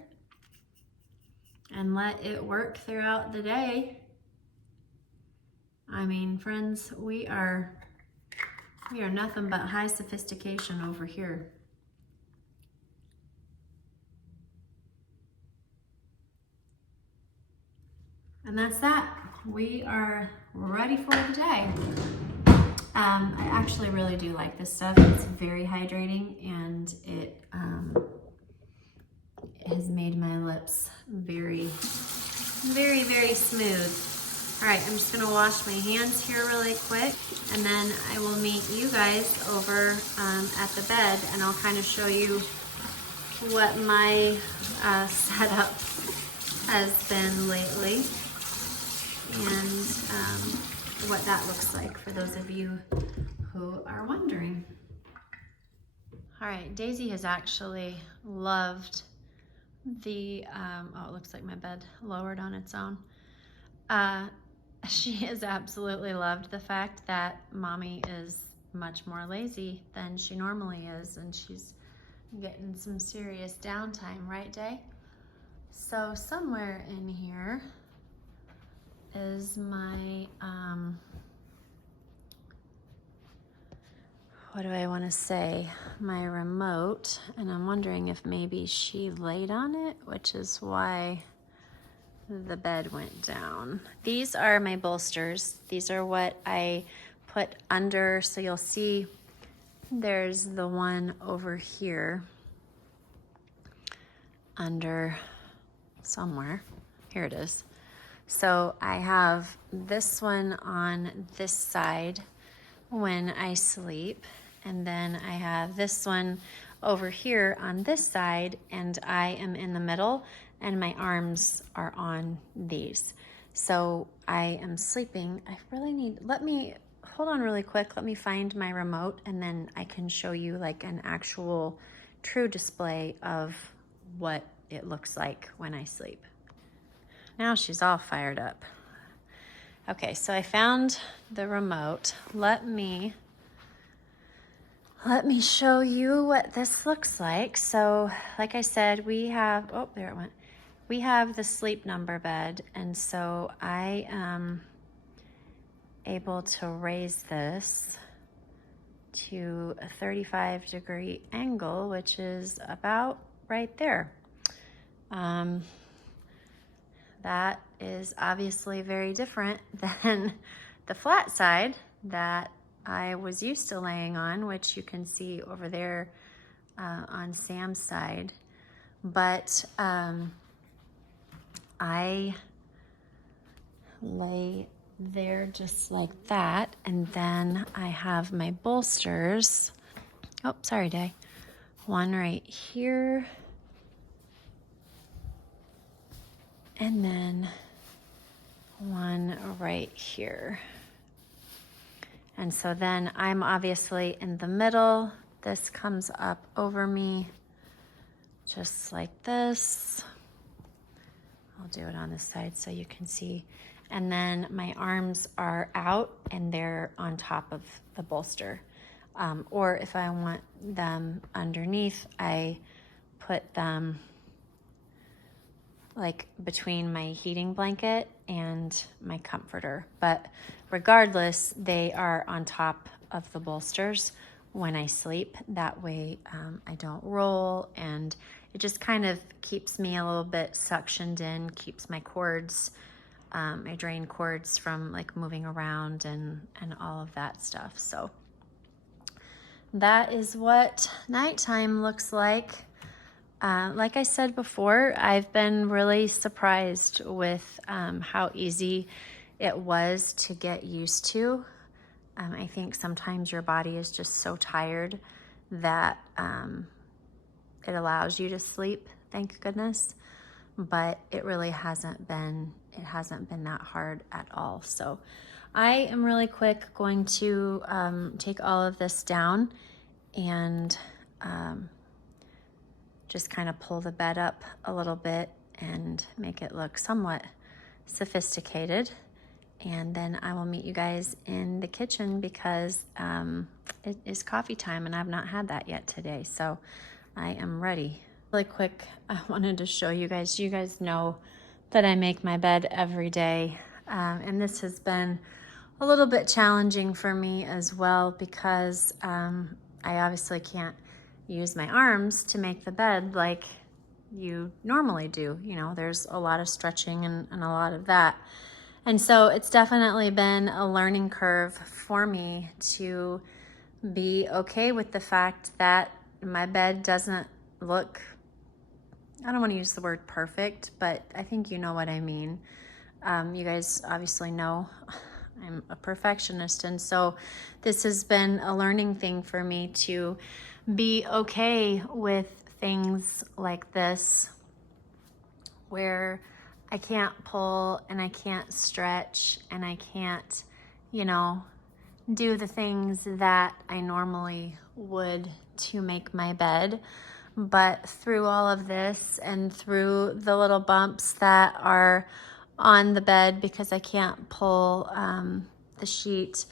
and let it work throughout the day. I mean, friends, we are nothing but high sophistication over here. And that's that. We are ready for the day. I actually really do like this stuff. It's very hydrating, and it has made my lips very, very, very smooth. All right, I'm just gonna wash my hands here really quick, and then I will meet you guys over at the bed, and I'll kind of show you what my setup has been lately, and what that looks like for those of you who are wondering. All right, Daisy has actually loved the, oh, it looks like my bed lowered on its own. She has absolutely loved the fact that Mommy is much more lazy than she normally is, and she's getting some serious downtime, right, Day? So somewhere in here is my, what do I want to say? My remote, and I'm wondering if maybe she laid on it, which is why the bed went down. These are my bolsters. These are what I put under, so you'll see there's the one over here under somewhere. Here it is. So I have this one on this side when I sleep, and then I have this one over here on this side, and I am in the middle, and my arms are on these. So I am sleeping. I really need, hold on really quick. Let me find my remote, and then I can show you like an actual true display of what it looks like when I sleep. Now she's all fired up. Okay, so I found the remote. Let me show you what this looks like. So, like I said, we have, oh, there it went. We have the sleep number bed, and so I am able to raise this to a 35-degree angle, which is about right there. That is obviously very different than the flat side that I was used to laying on, which you can see over there on Sam's side. But I lay there just like that, and then I have my bolsters. Oh, sorry, Day. One right here. And then one right here. And so then I'm obviously in the middle. This comes up over me just like this. I'll do it on this side so you can see. And then my arms are out and they're on top of the bolster. Or if I want them underneath, I put them like between my heating blanket and my comforter. But regardless, they are on top of the bolsters when I sleep. That way I don't roll, and it just kind of keeps me a little bit suctioned in, keeps my cords, my drain cords from like moving around and all of that stuff. So that is what nighttime looks like Like I said before, I've been really surprised with how easy it was to get used to. I think sometimes your body is just so tired that it allows you to sleep, thank goodness. But it really hasn't been that hard at all. So I am really quick going to take all of this down and just kind of pull the bed up a little bit and make it look somewhat sophisticated. And then I will meet you guys in the kitchen because it is coffee time and I've not had that yet today. So I am ready. Really quick, I wanted to show you guys. You guys know that I make my bed every day. And this has been a little bit challenging for me as well because I obviously can't use my arms to make the bed like you normally do. You know, there's a lot of stretching and a lot of that. And so it's definitely been a learning curve for me to be okay with the fact that my bed doesn't look, I don't want to use the word perfect, but I think you know what I mean. You guys obviously know I'm a perfectionist, and so this has been a learning thing for me to be okay with things like this where I can't pull and I can't stretch and I can't, you know, do the things that I normally would to make my bed. But through all of this and through the little bumps that are on the bed because I can't pull the sheet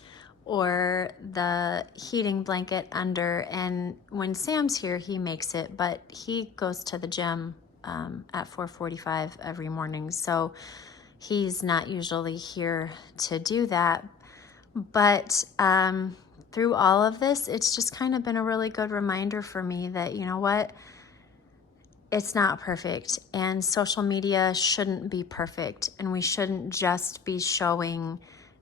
or the heating blanket under, and when Sam's here he makes it, but he goes to the gym at 4:45 every morning, so he's not usually here to do that. But through all of this, it's just kind of been a really good reminder for me that, you know what, it's not perfect, and social media shouldn't be perfect, and we shouldn't just be showing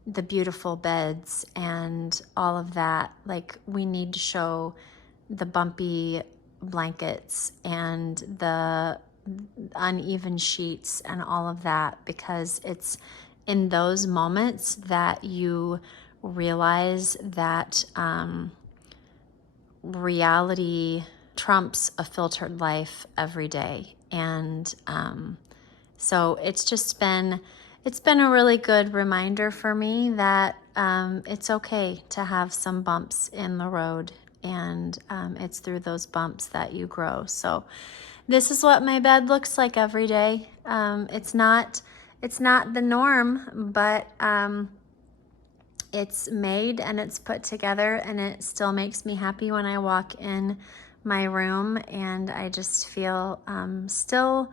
the beautiful beds and all of that. Like, we need to show the bumpy blankets and the uneven sheets and all of that, because it's in those moments that you realize that reality trumps a filtered life every day. And so it's been a really good reminder for me that it's okay to have some bumps in the road, and it's through those bumps that you grow. So this is what my bed looks like every day. It's not the norm, but it's made and it's put together, and it still makes me happy when I walk in my room, and I just feel still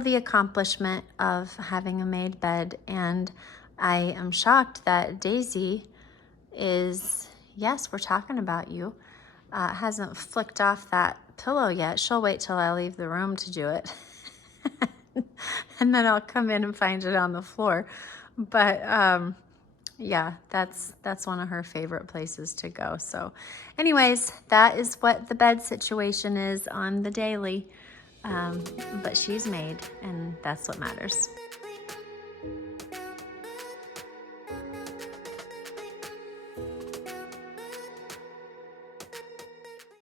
the accomplishment of having a made bed. And I am shocked that Daisy is, yes, we're talking about you, hasn't flicked off that pillow yet. She'll wait till I leave the room to do it. And then I'll come in and find it on the floor. But yeah, that's one of her favorite places to go. So anyways, that is what the bed situation is on the daily. But she's made, and that's what matters.